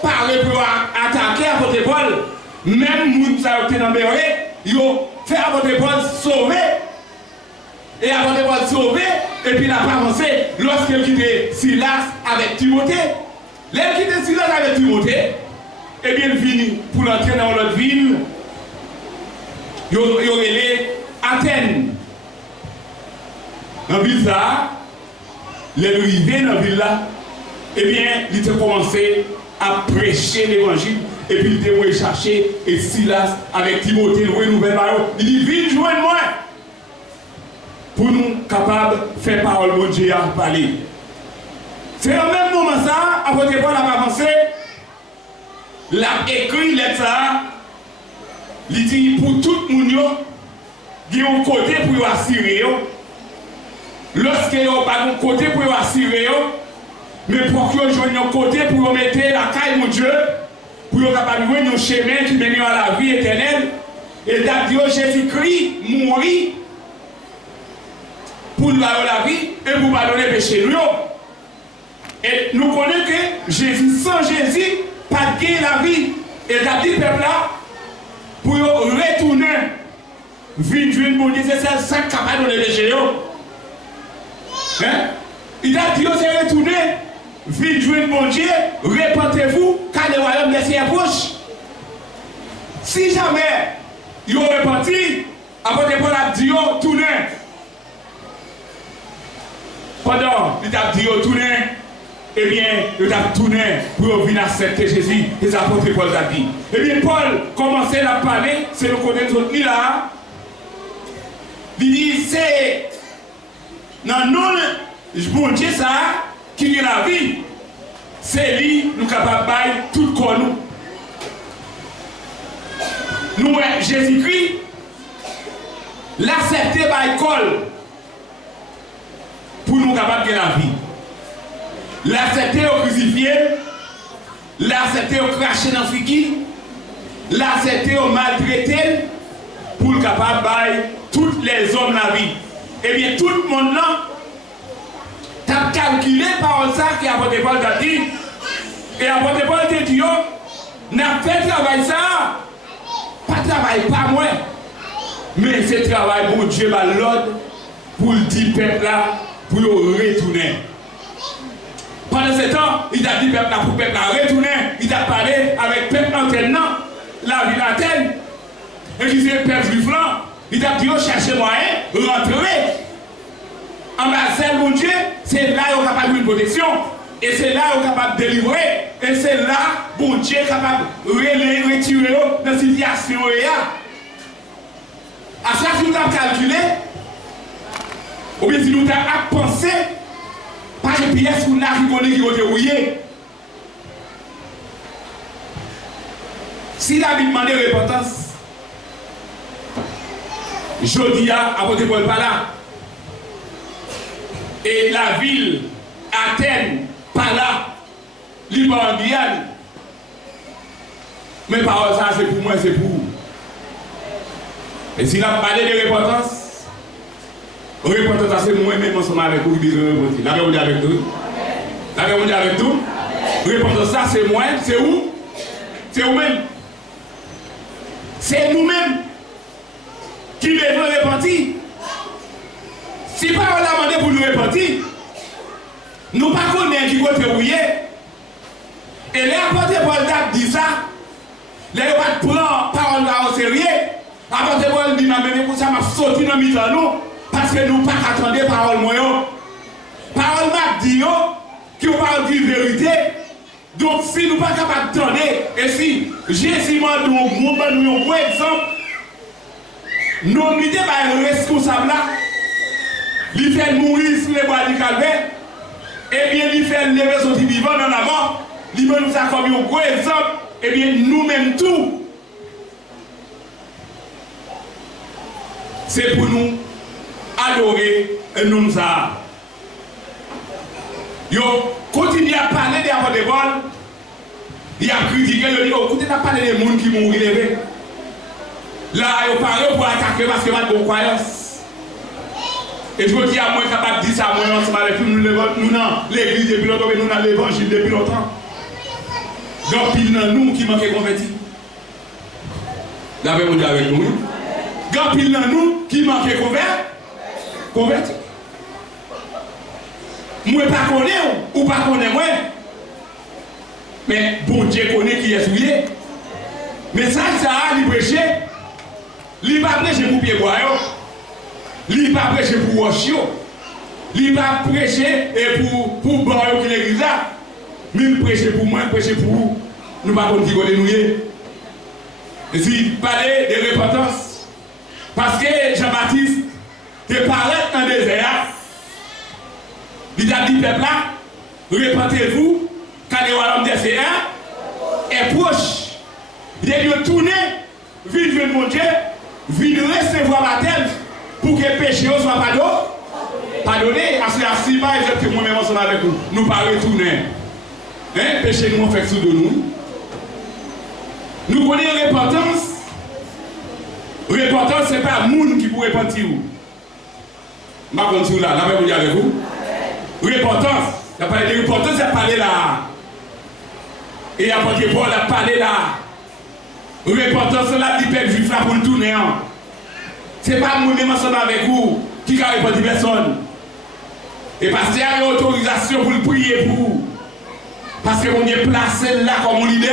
parlé pour attaquer apôtre Paul, même les gens qui étaient dans le Béret, ils ont fait apôtre Paul sauver. Et apôtre Paul sauver, et puis il n'a pas avancé lorsqu'il quittait Silas avec Timothée. Là, il quittait Silas avec Timothée, et bien il vient pour entrer dans l'autre ville, il y aurait Athènes. Dans la ville là, les arrivés dans la ville là, eh bien, il a commencé à prêcher l'évangile, et puis il a cherché et Silas avec Timothée, le nouvel parole. Il dit, viens joindre moi pour nous capables de faire parole de Dieu à parler. C'est au même moment ça, apôtre Paul a avancé, il a écrit lettre ça, il dit pour tout le monde, il y a un côté pour assurer. Lorsqu'il n'y a pas un côté pour assurer, mais pour que vous ayez un côté pour mettre la caille mon Dieu, pour vous capable de un chemin qui mène à la vie éternelle, et d'abord Jésus-Christ mourit pour nous donner la vie et pour nous donner le péché. Et nous connaissons que Jésus, sans Jésus, pas de la vie. Et il a dit peuple là, pour retourner, vite, bon Dieu, c'est ça, ça capable de lever. Il a dit, c'est retourner, vite, bon Dieu, répentez-vous, car le royaume de Dieu approche. Si jamais, ils ont repenti, après Paul a dit, tournez. Pendant, il a dit, tournez. Eh bien, il a tourné pour venir accepter Jésus. Les apôtres Paul a dit. Eh bien, Paul commençait à parler, c'est le côté de notre là. Il dit, c'est dans nous, bon Dieu, ça, qui est la vie. C'est lui, nous capables de bailler tout corps nous. Nous, Jésus-Christ, l'accepter par l'école pour nous capables de la vie. L'accepter au crucifié, l'accepter au cracher dans le fiki, l'accepter au maltraité pour le capable de bailler tous les hommes de la vie. Eh bien, tout le monde là, tu as calculé par ça qui a apporté Paul t'a dit, et apporté Paul t'a dit, n'a fait travail ça, pas travail pas moi, mais c'est travail pour Dieu, l'ordre, pour le dire peuple là, pour retourner. Pendant ce temps, il a dit peuple là pour peuple là retourner, il a parlé avec peuple antennant, la ville Athènes, et qui disait peuple du flanc, il a dit cherchez moyen, rentrer. En bas, mon Dieu, c'est là où on est capable d'une protection, et c'est là où on est capable de délivrer, et c'est là où mon Dieu est capable de retirer dans la situation. À chaque fois que nous avons calculé, ou bien si nous avons pensé, pas de pièces pour nous qui vont dérouiller. Si la Bible demande repentance, Jodia, apôtre Paul pas là. Et la ville, Athènes, pas là. Libre en Guyane. Mais par ça, c'est pour moi, c'est pour vous. Et s'il a parlé de repentance, repentance, c'est moi-même ensemble avec vous qui disons repentir. L'avez-vous dit avec nous? L'avez-vous dit avec nous? Repentance, ça, c'est moi, c'est où? C'est vous-même. C'est nous-mêmes qui devons repentir. Si pas on a demandé pour nous repentir, nous ne connaissons pas qui va faire. Et les apôtres Paul dit ça, les apôtres prennent parole au sérieux. Apôtre Paul dit, mais pour ça, m'a sorti dans le nous, parce que nous ne pas attendre parole moyen. Parole m'a dit qui parle de vérité. Donc si nous ne pas capables d'attendre, et si Jésus m'a dit un bon exemple, nous sommes responsables là, il fait mourir sur les bois du calvaire, et bien il fait lever son vivant dans la mort, il veut nous accorder un gros exemple, et bien nous-mêmes tout. C'est pour nous adorer et nous ça. Yo continue à parler des apôtres de Paul. Il a critiqué, il dit, écoutez, il a parlé des gens qui mourent levés. Là, il parle pour attaquer parce qu'il y a de croyance. Et je dis à moi, capable de dire ça, moi, ensemble avec nous, dans l'église depuis longtemps, mais nous dans l'évangile depuis longtemps. Donc, il y a nous qui manquent convertis. Là, vous dit avec nous. Donc, il y a nous qui manquent convertis. Moi, pas connais ou pas connais moi. Mais bon Dieu connaît qui est souillé. Mais ça, il prêche. Il ne va pas prêcher pour pied bois. Il ne va pas prêcher pour wash. Il ne va pas prêcher pour boire qui l'église là. Mais il prêche pour moi, il prêche pour vous. Nous ne pouvons pas dire nous. Et s'il parlait de repentance, parce que Jean-Baptiste te parlait dans le désert, il a dit peuple là, repentez-vous, car le royaume des cieux est proche. Il a dû tourner, vivre mon Dieu, vivre recevoir la terre pour que le péché soit pardonné. Parce que si pas exactement moi-même ensemble avec vous, nous ne pas retourner. Hein? Péché nous fait sous de nous. Nous connaissons repentance. Repentance, ce n'est pas le monde qui peut repentir. Je vais vous dire avec vous. Repentance, Il a parlé de l'importance, il a parlé là. Et l'apôtre Paul a parlé là. L'importance là, il peut juif là pour le tourner. Ce n'est pas moi-même ensemble avec vous qui a répondu personne. Et parce qu'il y a une autorisation pour le prier pour vous. Parce que vous est placé là comme leader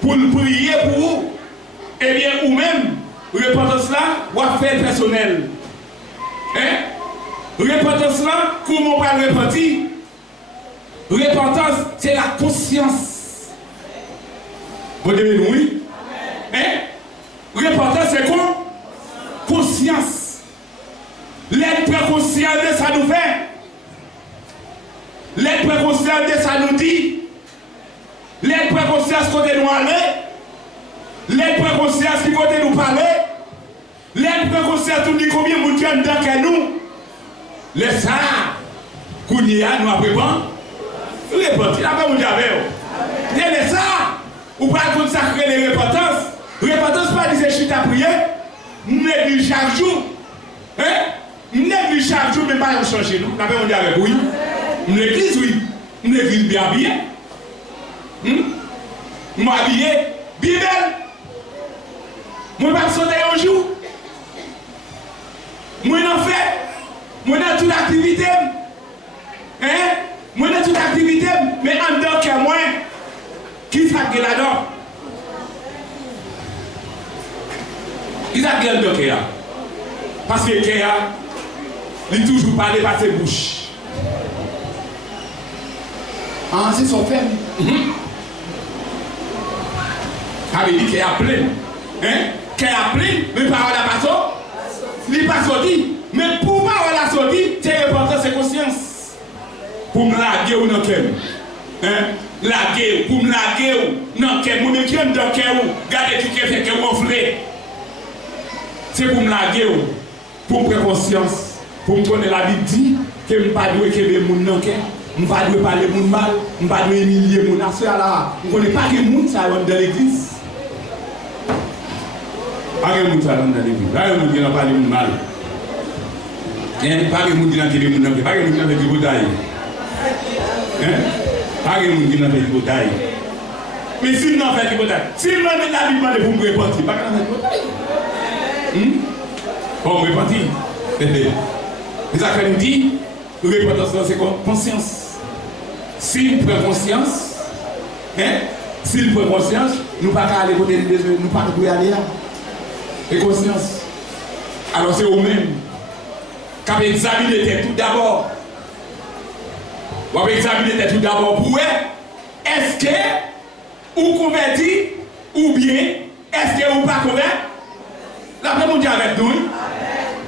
pour le prier pour vous. Eh bien, ou même, l'importance là, vous faire personnel. Hein? L'importance là, comment on va le repentir? Repentance, c'est la conscience. Vous devez nous, oui? Hein? Repentance, c'est quoi? Conscience. L'être conscient de ça nous fait. L'être conscient de ça nous dit. L'être conscient de côté nous aller. L'être conscient qui côté nous parler. L'être conscient tout dit combien de gens dedans que nous. Les ça, qu'on y a, nous après bon. Repentir, la paix, vous avez. Et ça, ou pas consacrer les repentances. Repentance, pas dire chute à prier. Nous néglige chaque jour. Hein? Nous néglige chaque jour, mais pas changer nous. La paix, vous avez. Oui. Nous l'église, oui. Nous l'église bien habillée. Nous habillé, Bible. Moi, pas sauter un jour. Moi, en fait. Moi, dans toute activité. Hein? Moi, dans toute activité, mais en dehors que moi, qui s'agit là-dedans? Qui s'agit là-dedans? Parce que Kéa, il toujours parlé par ses bouches. Ah, c'est son fait. Ah, il dit Kéa plein. Hein? Kéa plein, mais par la façon, il n'est pas sorti. Mais pour moi, la sortie, c'est important, c'est conscience. Pour me laguer ou non qu'elle. Laguer, pour me laguer ou non qu'elle. Moi, même qui aime dans qu'elle ou, gardez qui fait qu'elle gonfler. C'est pour me laguer ou, pour me prendre conscience. Pour me connaître la vie dit que je ne peux pas dire que les gens non qu'elle. Je ne peux pas parler de mal, je ne peux pas humilier mon nation là. Je ne connais pas que les gens ça dans l'église. Pas que les gens ça dans l'église. Pas que les gens qui n'ont pas de mal. Pas que les gens qui n'ont pas de mal. Pas que les gens qui n'ont pas de bataille. Pas que les gens qui n'ont pas de bataille. Mais s'ils n'ont pas de bataille, s'ils n'ont pas de bataille, pour me répondre, pas que les gens de bataille. Bon, répondre. Les affaires nous disent, le repentance c'est quoi? Conscience. S'il prend conscience, s'il prend conscience, nous ne pouvons pas aller côté de Dieu, nous ne pouvons pas aller là. Et conscience. Alors c'est vous-même qui avez examiné tout d'abord. Vous avez examiné tout d'abord pour est-ce que vous convertis ou bien est-ce que vous pas convertis? La paix vous dit avec nous.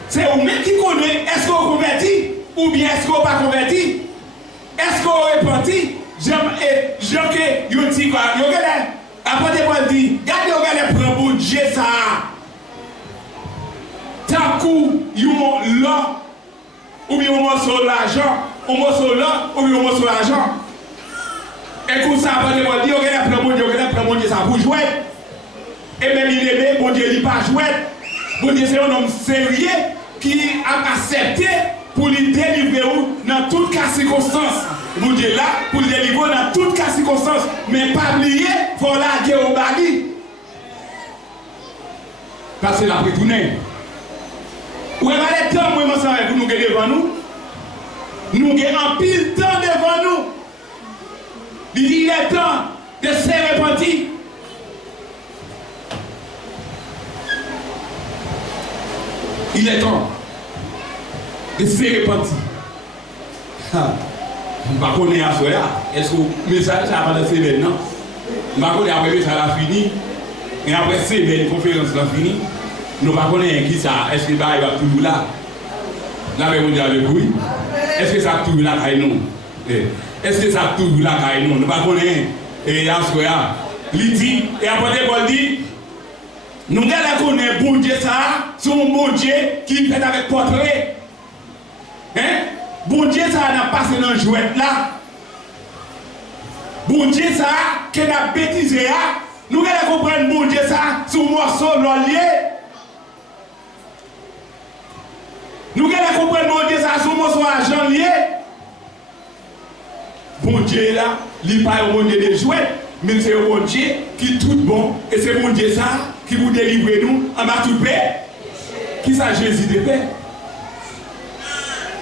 C'est vous-même qui connaissez est-ce que vous convertis ou bien est-ce que vous pas convertis? Est-ce que vous repentez? Jean que vous dites quoi? Vous regardez, après vous dit, regardez pour bon Dieu ça. Tant coup, vous là, ou bien vous morceau l'argent, un morceau là, ou bien un morceau l'argent. Et comme ça, après vous dit, regardez pour bon Dieu ça pour jouer. Et même il aimé, bon Dieu il pas jouer. Bon Dieu c'est un homme sérieux qui a accepté pour lui délivrer dans toutes les circonstances. Bon Dieu là, pour le délivrer dans toutes les circonstances. Mais pas oublier, il faut la guerre au bali. Parce que la retourner. Où est le temps, moi, avec vous, nous sommes devant nous? Nous avons un pile de temps devant nous. Il est temps de se repentir. Il est temps de se repentir. Je ne sais pas qu'on est à soi. Est-ce que le message a avancé maintenant? Je ne sais pas qu'on est après ça a fini. Et après la conférence a fini. Nous ne connaissons pas qui ça. Est-ce que ça va toujours là? Là, on dit avec oui. Est-ce que ça va toujours là avec nous? Est-ce que ça va toujours là avec nous? Nous ne connaissons pas. Et à soi. Il dit, et après il dit, nous connaissons bon Dieu ça, c'est un bon Dieu qui fait avec portrait. Bon Dieu ça n'a pas passé dans le jouet là. Bon Dieu ça, qui a bêtisé là. Nous comprenons bon Dieu ça, c'est un morceau lié. Nous comprenons bon Dieu ça, c'est un morceau argent lié. bon Dieu là, il n'est pas un bon Dieu de jouets, mais c'est un bon Dieu qui est tout bon. Et c'est bon Dieu ça qui vous délivre nous en bas tout paix. Qui ça Jésus de paix?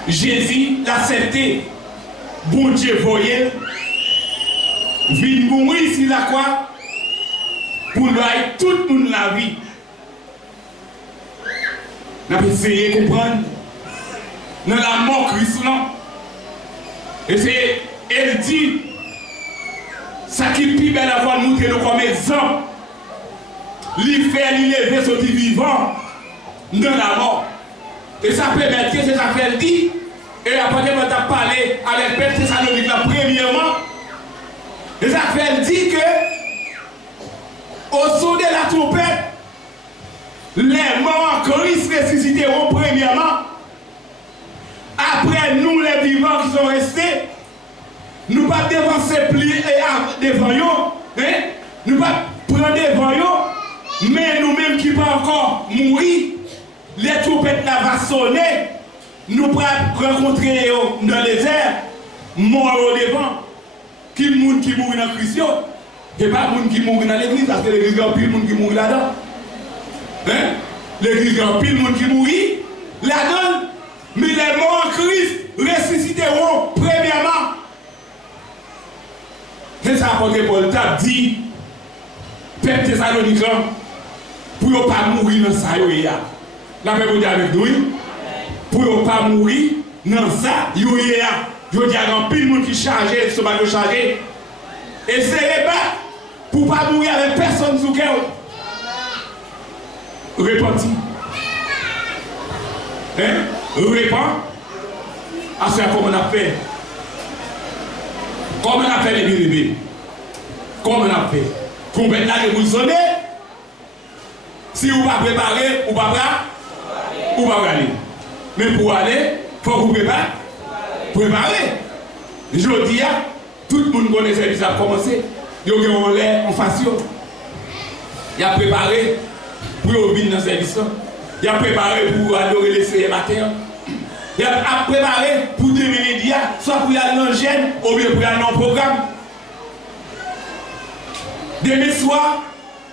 Jésus l'accepté. Bon Dieu voyait. Vient mourir ici la croix pour lui tout le monde la vie. Nous avons essayé de comprendre dans la mort Christ. Et c'est, elle dit, ça qui est plus belle avoir montré nous comme exemple. Lui fait l'élever ce qui vivant dans la mort. Et ça permet que c'est ça qu'elle dit. Et après, on a parlé avec Père Thessalonique là, premièrement. Et ça fait dit que au son de la trompette, les morts en Christ ressusciteront premièrement. Après nous, les vivants qui sont restés, nous ne pas devancer plier devant eux, hein? Nous ne pas prendre devant eux, mais nous-mêmes qui ne pas encore mourir, les trompettes là vont sonner, nous pourrons rencontrer dans les airs, morts au devant. Qui moun qui mourit dans Christ, et pas moun qui mourit dans l'église, parce que l'église a pile moun qui mourit là-dedans. Hein? L'église a pile moun qui mourit là-dedans, mais les morts en Christ ressusciteront premièrement. C'est ça que Paul t'a dit, Peuple Thessalonique, pour ne pas mourir dans ça, la paix vous dit avec nous, pour ne pas mourir dans ça, je dis à un pile de monde qui chargé, ce bateau chargé. Et c'est battre pour ne pas mourir avec personne sous cœur. Répenti. Hein? Répand. À ce qu'on a fait. Comme on a fait les bébés. Comme on a fait. Combien d'années vous sonnez? Si vous ne pas préparer, vous ne pas aller. Mais pour aller, il faut vous préparer. Préparer. Je dis, tout le monde connaît service à commencer. Il y a un lait en facion. Il a préparé pour venir dans le service. Il a préparé pour adorer les Seigneurs matin. Il a préparé pour devenir dia, soit pour aller dans le gène, ou bien pour aller dans le programme. Demain soir,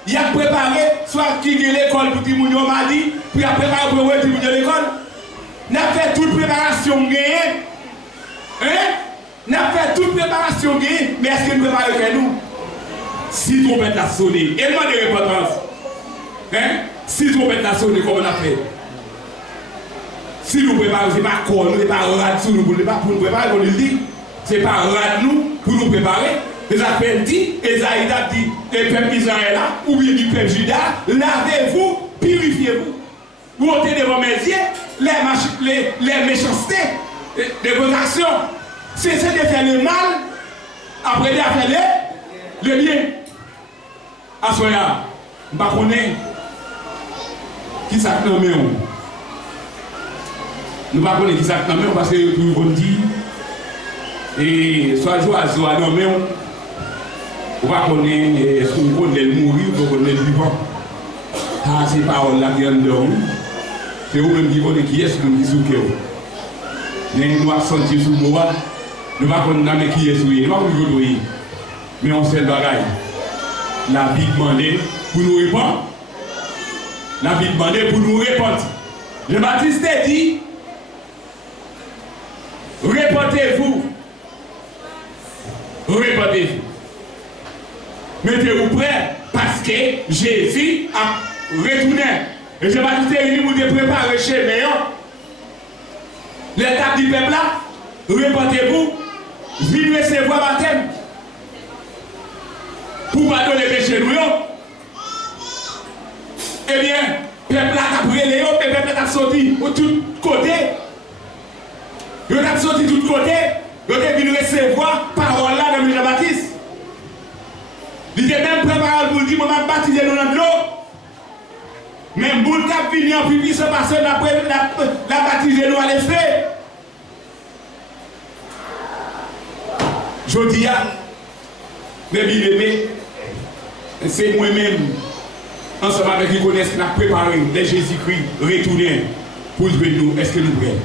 il a préparé, soit qui est l'école pour Timounio Madi, puis il a préparé pour le Timounio de l'école. Il a fait toute préparation gagnée. Hein? Nous avons fait toute préparation, mais est-ce que nous préparons que nous? Si trompette a sonné, et moi de répondance. Hein? Si trompette a sonné, comment on a fait? Si nous préparons, ce n'est pas quoi, nous ne pas rad sur nous pour nous préparer, on le dit. Ce n'est pas rad nous pour nous préparer. Les appels dit, Esaïe a dit, et peuple Israël, ou bien du peuple Juda, lavez-vous, purifiez-vous. Vous ôtez devant mes yeux les méchancetés de vos actions. Cessez de faire le mal, après de faire le bien. À ce moment-là, je ne connais pas qui ça nomme. Nous ne connaissons pas qui ça nomme parce que nous avons dit, et soit joie, soit nommé, on va connaître ce qu'on connaît le mourir, on connaît le vivant. Ah, c'est pas la viande de nous. C'est vous-même qui connaissez qui est-ce que nous disons que mais nous avons senti sur nous. Nous ne savons pas qui est souillé, nous ne savons pas qui est. Mais on sait le bagage. La Bible demande pour nous répondre. La Bible demande pour nous répondre. Le Baptiste dit, répondez-vous. Répondez-vous. Mettez-vous prêts parce que Jésus a retourné. Et le Baptiste est venu pour te préparer chez Méon. L'étape du peuple là, répondez-vous. Venez recevoir baptême pour pardonner les péchés nous. Eh bien, le peuple a brûlé, le peuple a sorti de tous côtés. Il a sorti de tous côtés. Il a venu recevoir parole là dans Jean-Baptiste. Il était même préparé pour dire, je vais baptiser nous dans l'eau. Même pour le cap finir en pipi, ce personne après la baptiser nous à l'effet. Je dis à mes bien-aimés, c'est moi-même, ensemble avec les connaissent, qui a préparé les Jésus-Christ retourner pour nous. Est-ce que nous prêts?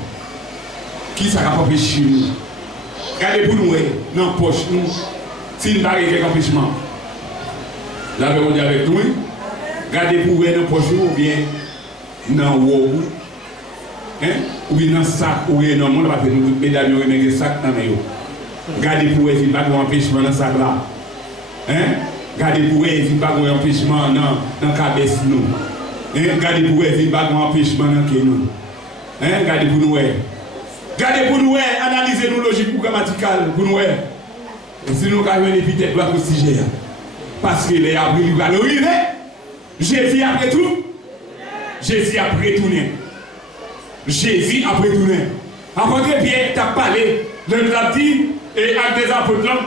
Qui ça va empêcher nous? Regardez pour nous, dans la poche, nous, si nous n'avons pas d'empêchement. Là, on dit avec nous, regardez pour vous dans la poche ou bien dans le haut, ou bien dans le sac, ou bien dans le monde, parce que nous, mesdames, nous avons un sac dans le haut. Regardez pour vous s'il n'y a pas d'empêchement dans le sac là. Regardez pour vous s'il n'y a pas d'empêchement dans la cabesse nous. Regardez pour vous s'il n'y a pas d'empêchement dans le nous. Regardez pour nous. Regardez pour nous, analysez nos logiques grammaticales pour nous. Et si nous avons une épithète, doit être sujet. Parce que les avril va arriver. Jésus après tout. Jésus après tourner. Jésus après tourner. Apôtre Pierre t'a parlé, de nous a dit, et avec des apôtres là,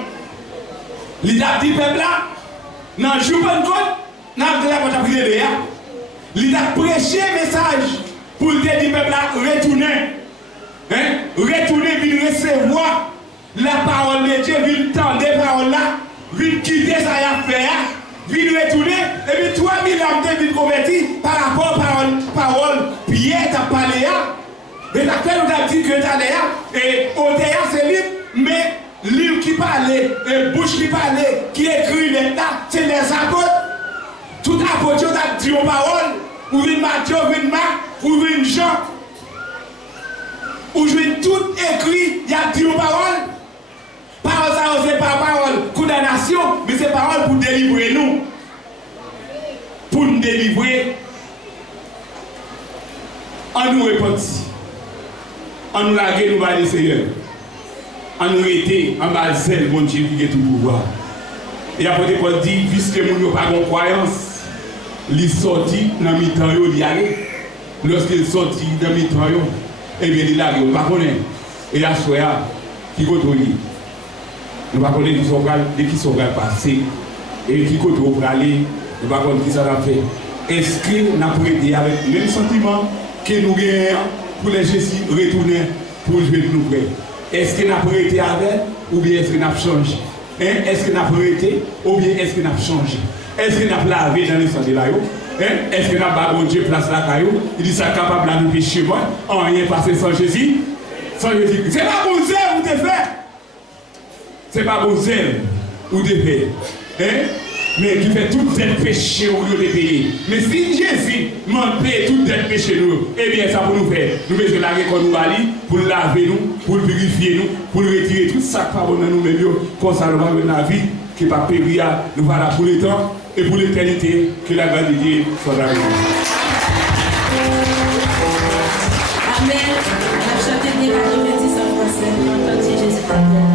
il a dit peuple là, dans le jour Pentecôte, dans la prière de là, il a prêché un message pour le dire peuple là, retourner. Retourner, venir recevoir la parole de Dieu, venir tendre des paroles là, venir quitter sa affaire, venir retourner, et puis 3000 âmes viennent convertir par rapport à parole. Pierre t'a parlé là, et la terre nous a dit que t'as là, et au théâtre c'est libre, mais livre qui parle, et bouche qui parle, qui écrit les tas, c'est les apôtres. Tout apôtre t'a dit aux paroles, ou vient Matthieu, ou vient Marc, ou vient Jean. Où je vais tout écrit, il y a dit aux paroles. Parole, ça, c'est pas parole condamnation, mais c'est parole pour délivrer nous. Pour nous délivrer. On nous repentit. On nous lague, nous va aller Seigneur. On nous était en bas zèle, mon Dieu, qui est tout pouvoir. Et après, Paul dit, puisque nous n'avons pas de croyance, il sortit dans le mi-temps, il y allait. Lorsqu'il sortit dans le mi-temps, et bien il a dit, on ne va pas connaître. Et la soya qui côtoie. On ne va pas connaître qui sont passés. Et qui côtoie pour aller. On ne va pas connaître qui ça va faire. Est-ce que nous avons été avec le même sentiment que nous gagnons pour les Jésus retourner pour jouer nous près? Est-ce que nous avons été avec ou bien est-ce que nous avons changé? Est-ce que nous avons été ou bien est-ce que nous avons changé? Est-ce que nous avons lavé dans le sang de la eau? Est-ce que nous avons Dieu place la caillou? Il dit ça capable de nous pécher moi. En rien passé sans Jésus. Sans Jésus. C'est pas bon zèle ou de fait. C'est pas bon zèle ou de fait. Mais qui fait tout zèle péché au lieu de payer. Mais si Jésus m'a payé tout zèle péché nous, eh bien ça pour nous faire. Nous besoin la qu'on nous valide pour laver nous, pour purifier nous, pour retirer tout ça qui pas dans nous-mêmes. Comme ça nous va dans la vie qui va périr. Nous voilà pour le temps. Et pour l'éternité, que la grâce de Dieu soit avec nous. Amen. On a chanté bien 90 en français. Entendez Jésus t'appelle.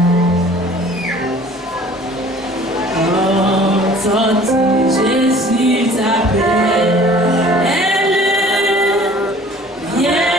Entendez Jésus t'appelle. Yeah.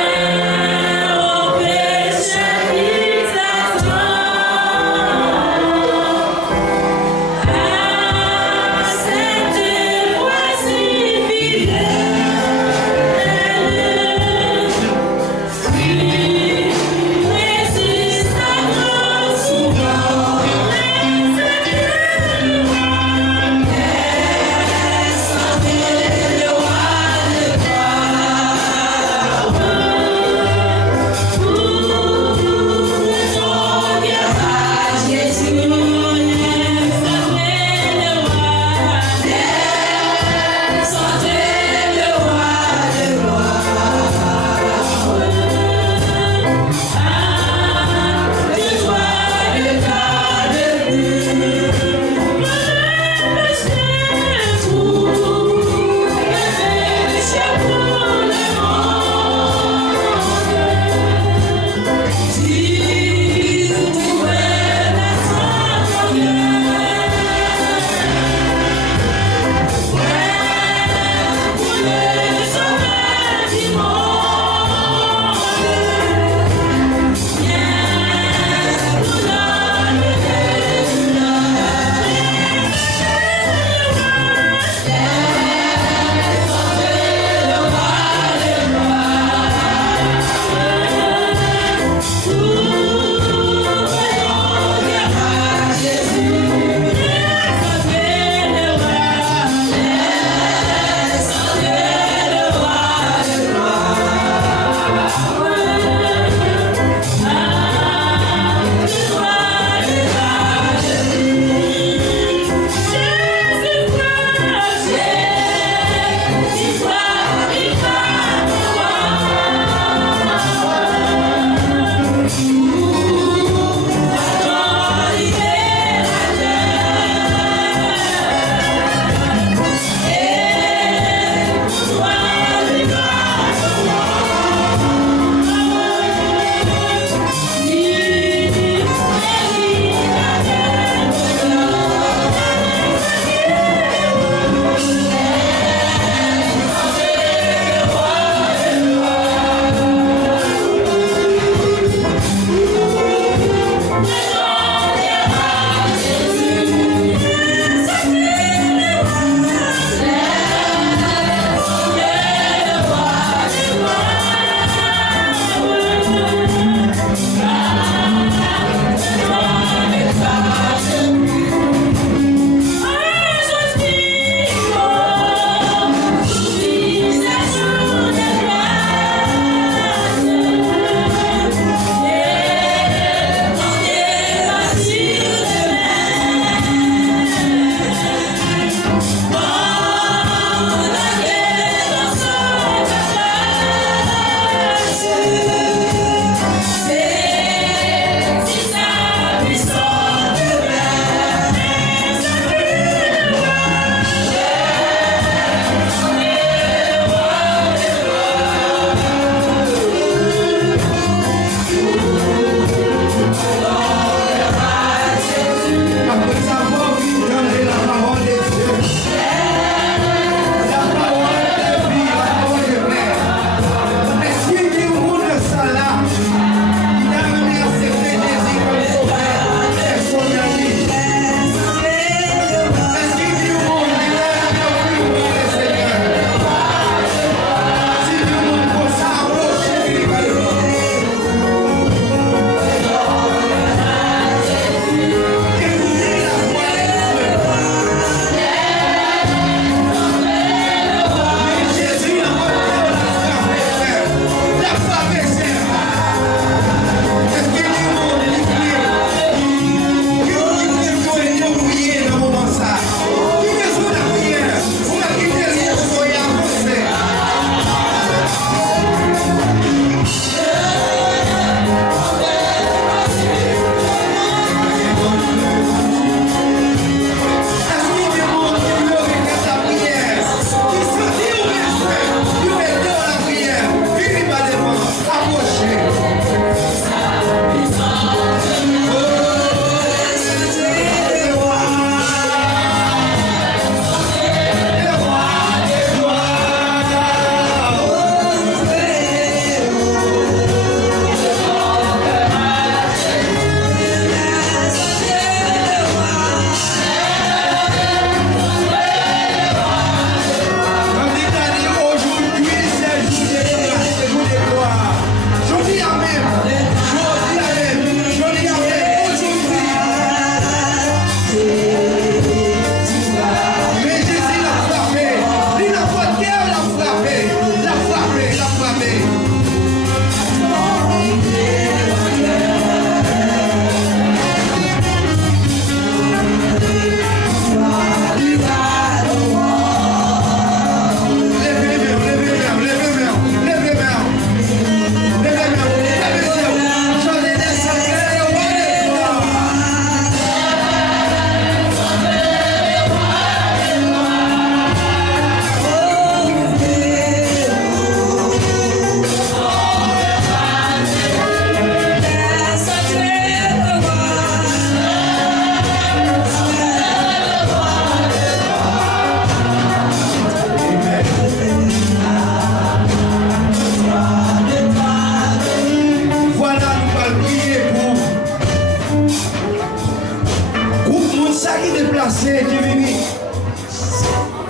ça qui est déplacé, qui est venu.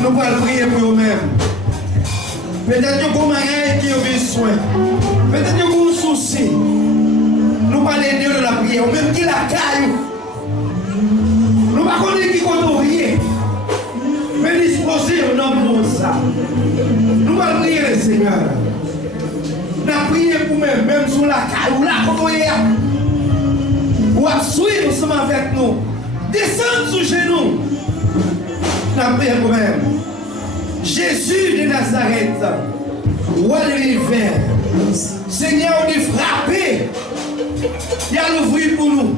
Nous allons prier pour eux-mêmes. Peut-être que vous avez qui ont besoin. Peut-être que vous avez un souci. Nous allons aider de la prière. Même qui la caille. Nous ne connaissons pas qui compte rien. Mais disposer au nom de ça. Nous allons prier le Seigneur. Nous allons prier pour nous-mêmes, même sur la caille ou la côté. Ou à suivre ensemble avec nous. Descendre sous genoux. Nous allons prier pour nous-mêmes. Jésus de Nazareth, roi de l'univers, Seigneur, on est frappé. Il a l'ouvrir pour nous.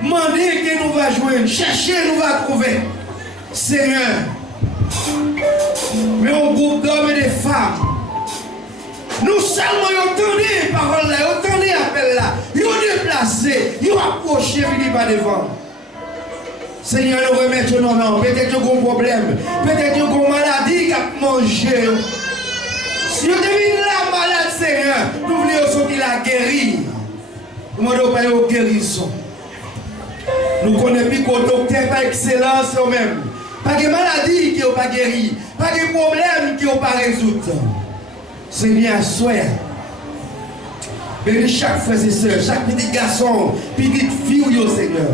Demandez que nous va joindre. Chercher, nous va trouver. Seigneur, mais un groupe d'hommes et de femmes, nous seulement entendons les paroles là, entendons les appels là, ils ont déplacé, ils ont approché, ils pas devant. Seigneur, nous remettons nos noms. Peut-être qu'il y a un problème. Peut-être qu'il y a une maladie qui a mangé. Si vous devinez la malade, Seigneur, nous voulons sortir la guérir. Nous demandons pas une guérison. Nous connaissons plus qu'au docteur par excellence eux-mêmes. Pas de maladie qui n'ont pas guéri. Pas de problème qui n'ont pas résolu. Seigneur, sois. Bénis chaque frère et soeur, chaque petit garçon, petite fille, Seigneur.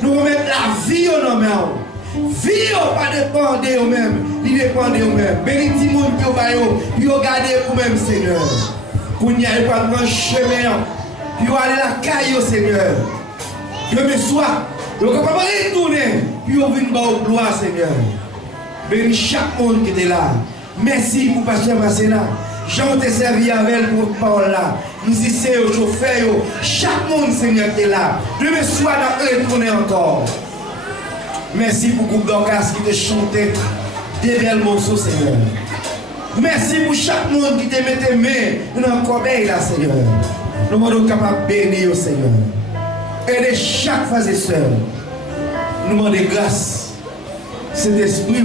Nous remettons la vie au nom. Vie pas dépendre d'eux-mêmes, ils dépendent d'eux-mêmes. Bénis tout le monde qui est au garder vous-même, Seigneur. Pour n'y aller pas dans le chemin, puis aller la caille, Seigneur. Que me soit, nous ne pouvons pas retourner, puis on vient de gloire, Seigneur. Bénis chaque monde qui est là. Merci pour Pasteur Massena. Jean te servi avec pour parole là. Nous ici au chauffeur, chaque monde Seigneur qui est là. Dieu me soit dans retourner encore. Merci pour le groupe d'orchestre qui te chanté des belles morceaux, Seigneur. Merci pour chaque monde qui te mette main dans le corbeille là, Seigneur. Nous sommes capables de bénir, Seigneur. Aidez chaque phase et sœur. Nous demandons grâce. Cet esprit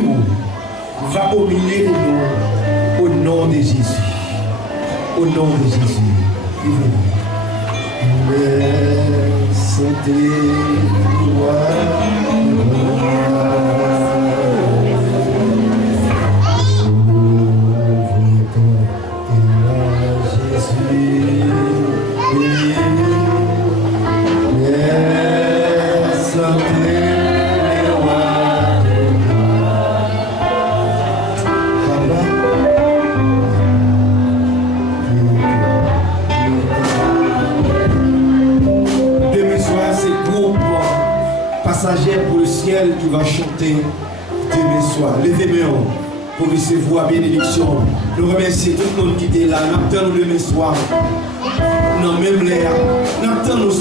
va au milieu de nous au nom de Jésus. Au nom de Jésus. Pour le ciel qui va chanter demain soir. Levez-moi pour recevoir bénédiction. Nous remercions tout le monde qui est là. Nous attendons demain soir. Dans même l'air. Nous attendons.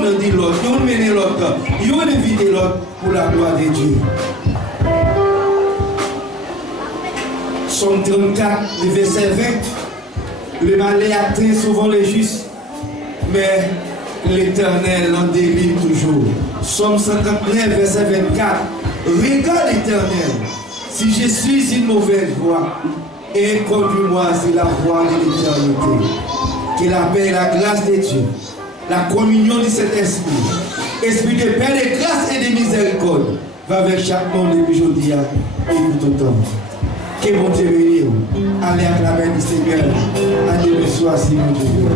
Nous dit l'autre. Nous menons l'autre. Nous invitons l'autre pour la gloire de Dieu. Somme 34, le verset 20. Le malheur atteint souvent les justes. Mais l'Éternel en délivre toujours. Somme 59, verset 24. Regarde l'Éternel, si je suis une mauvaise voie, et conduis-moi sur la voie de l'éternité. Que la paix et la grâce de Dieu, la communion de cet esprit, esprit de paix, de grâce et de miséricorde, va avec chaque monde depuis aujourd'hui et pour tout temps. Que bon Dieu bénisse. Allez acclamer du Seigneur. Adieu, bonsoir, si mon Dieu.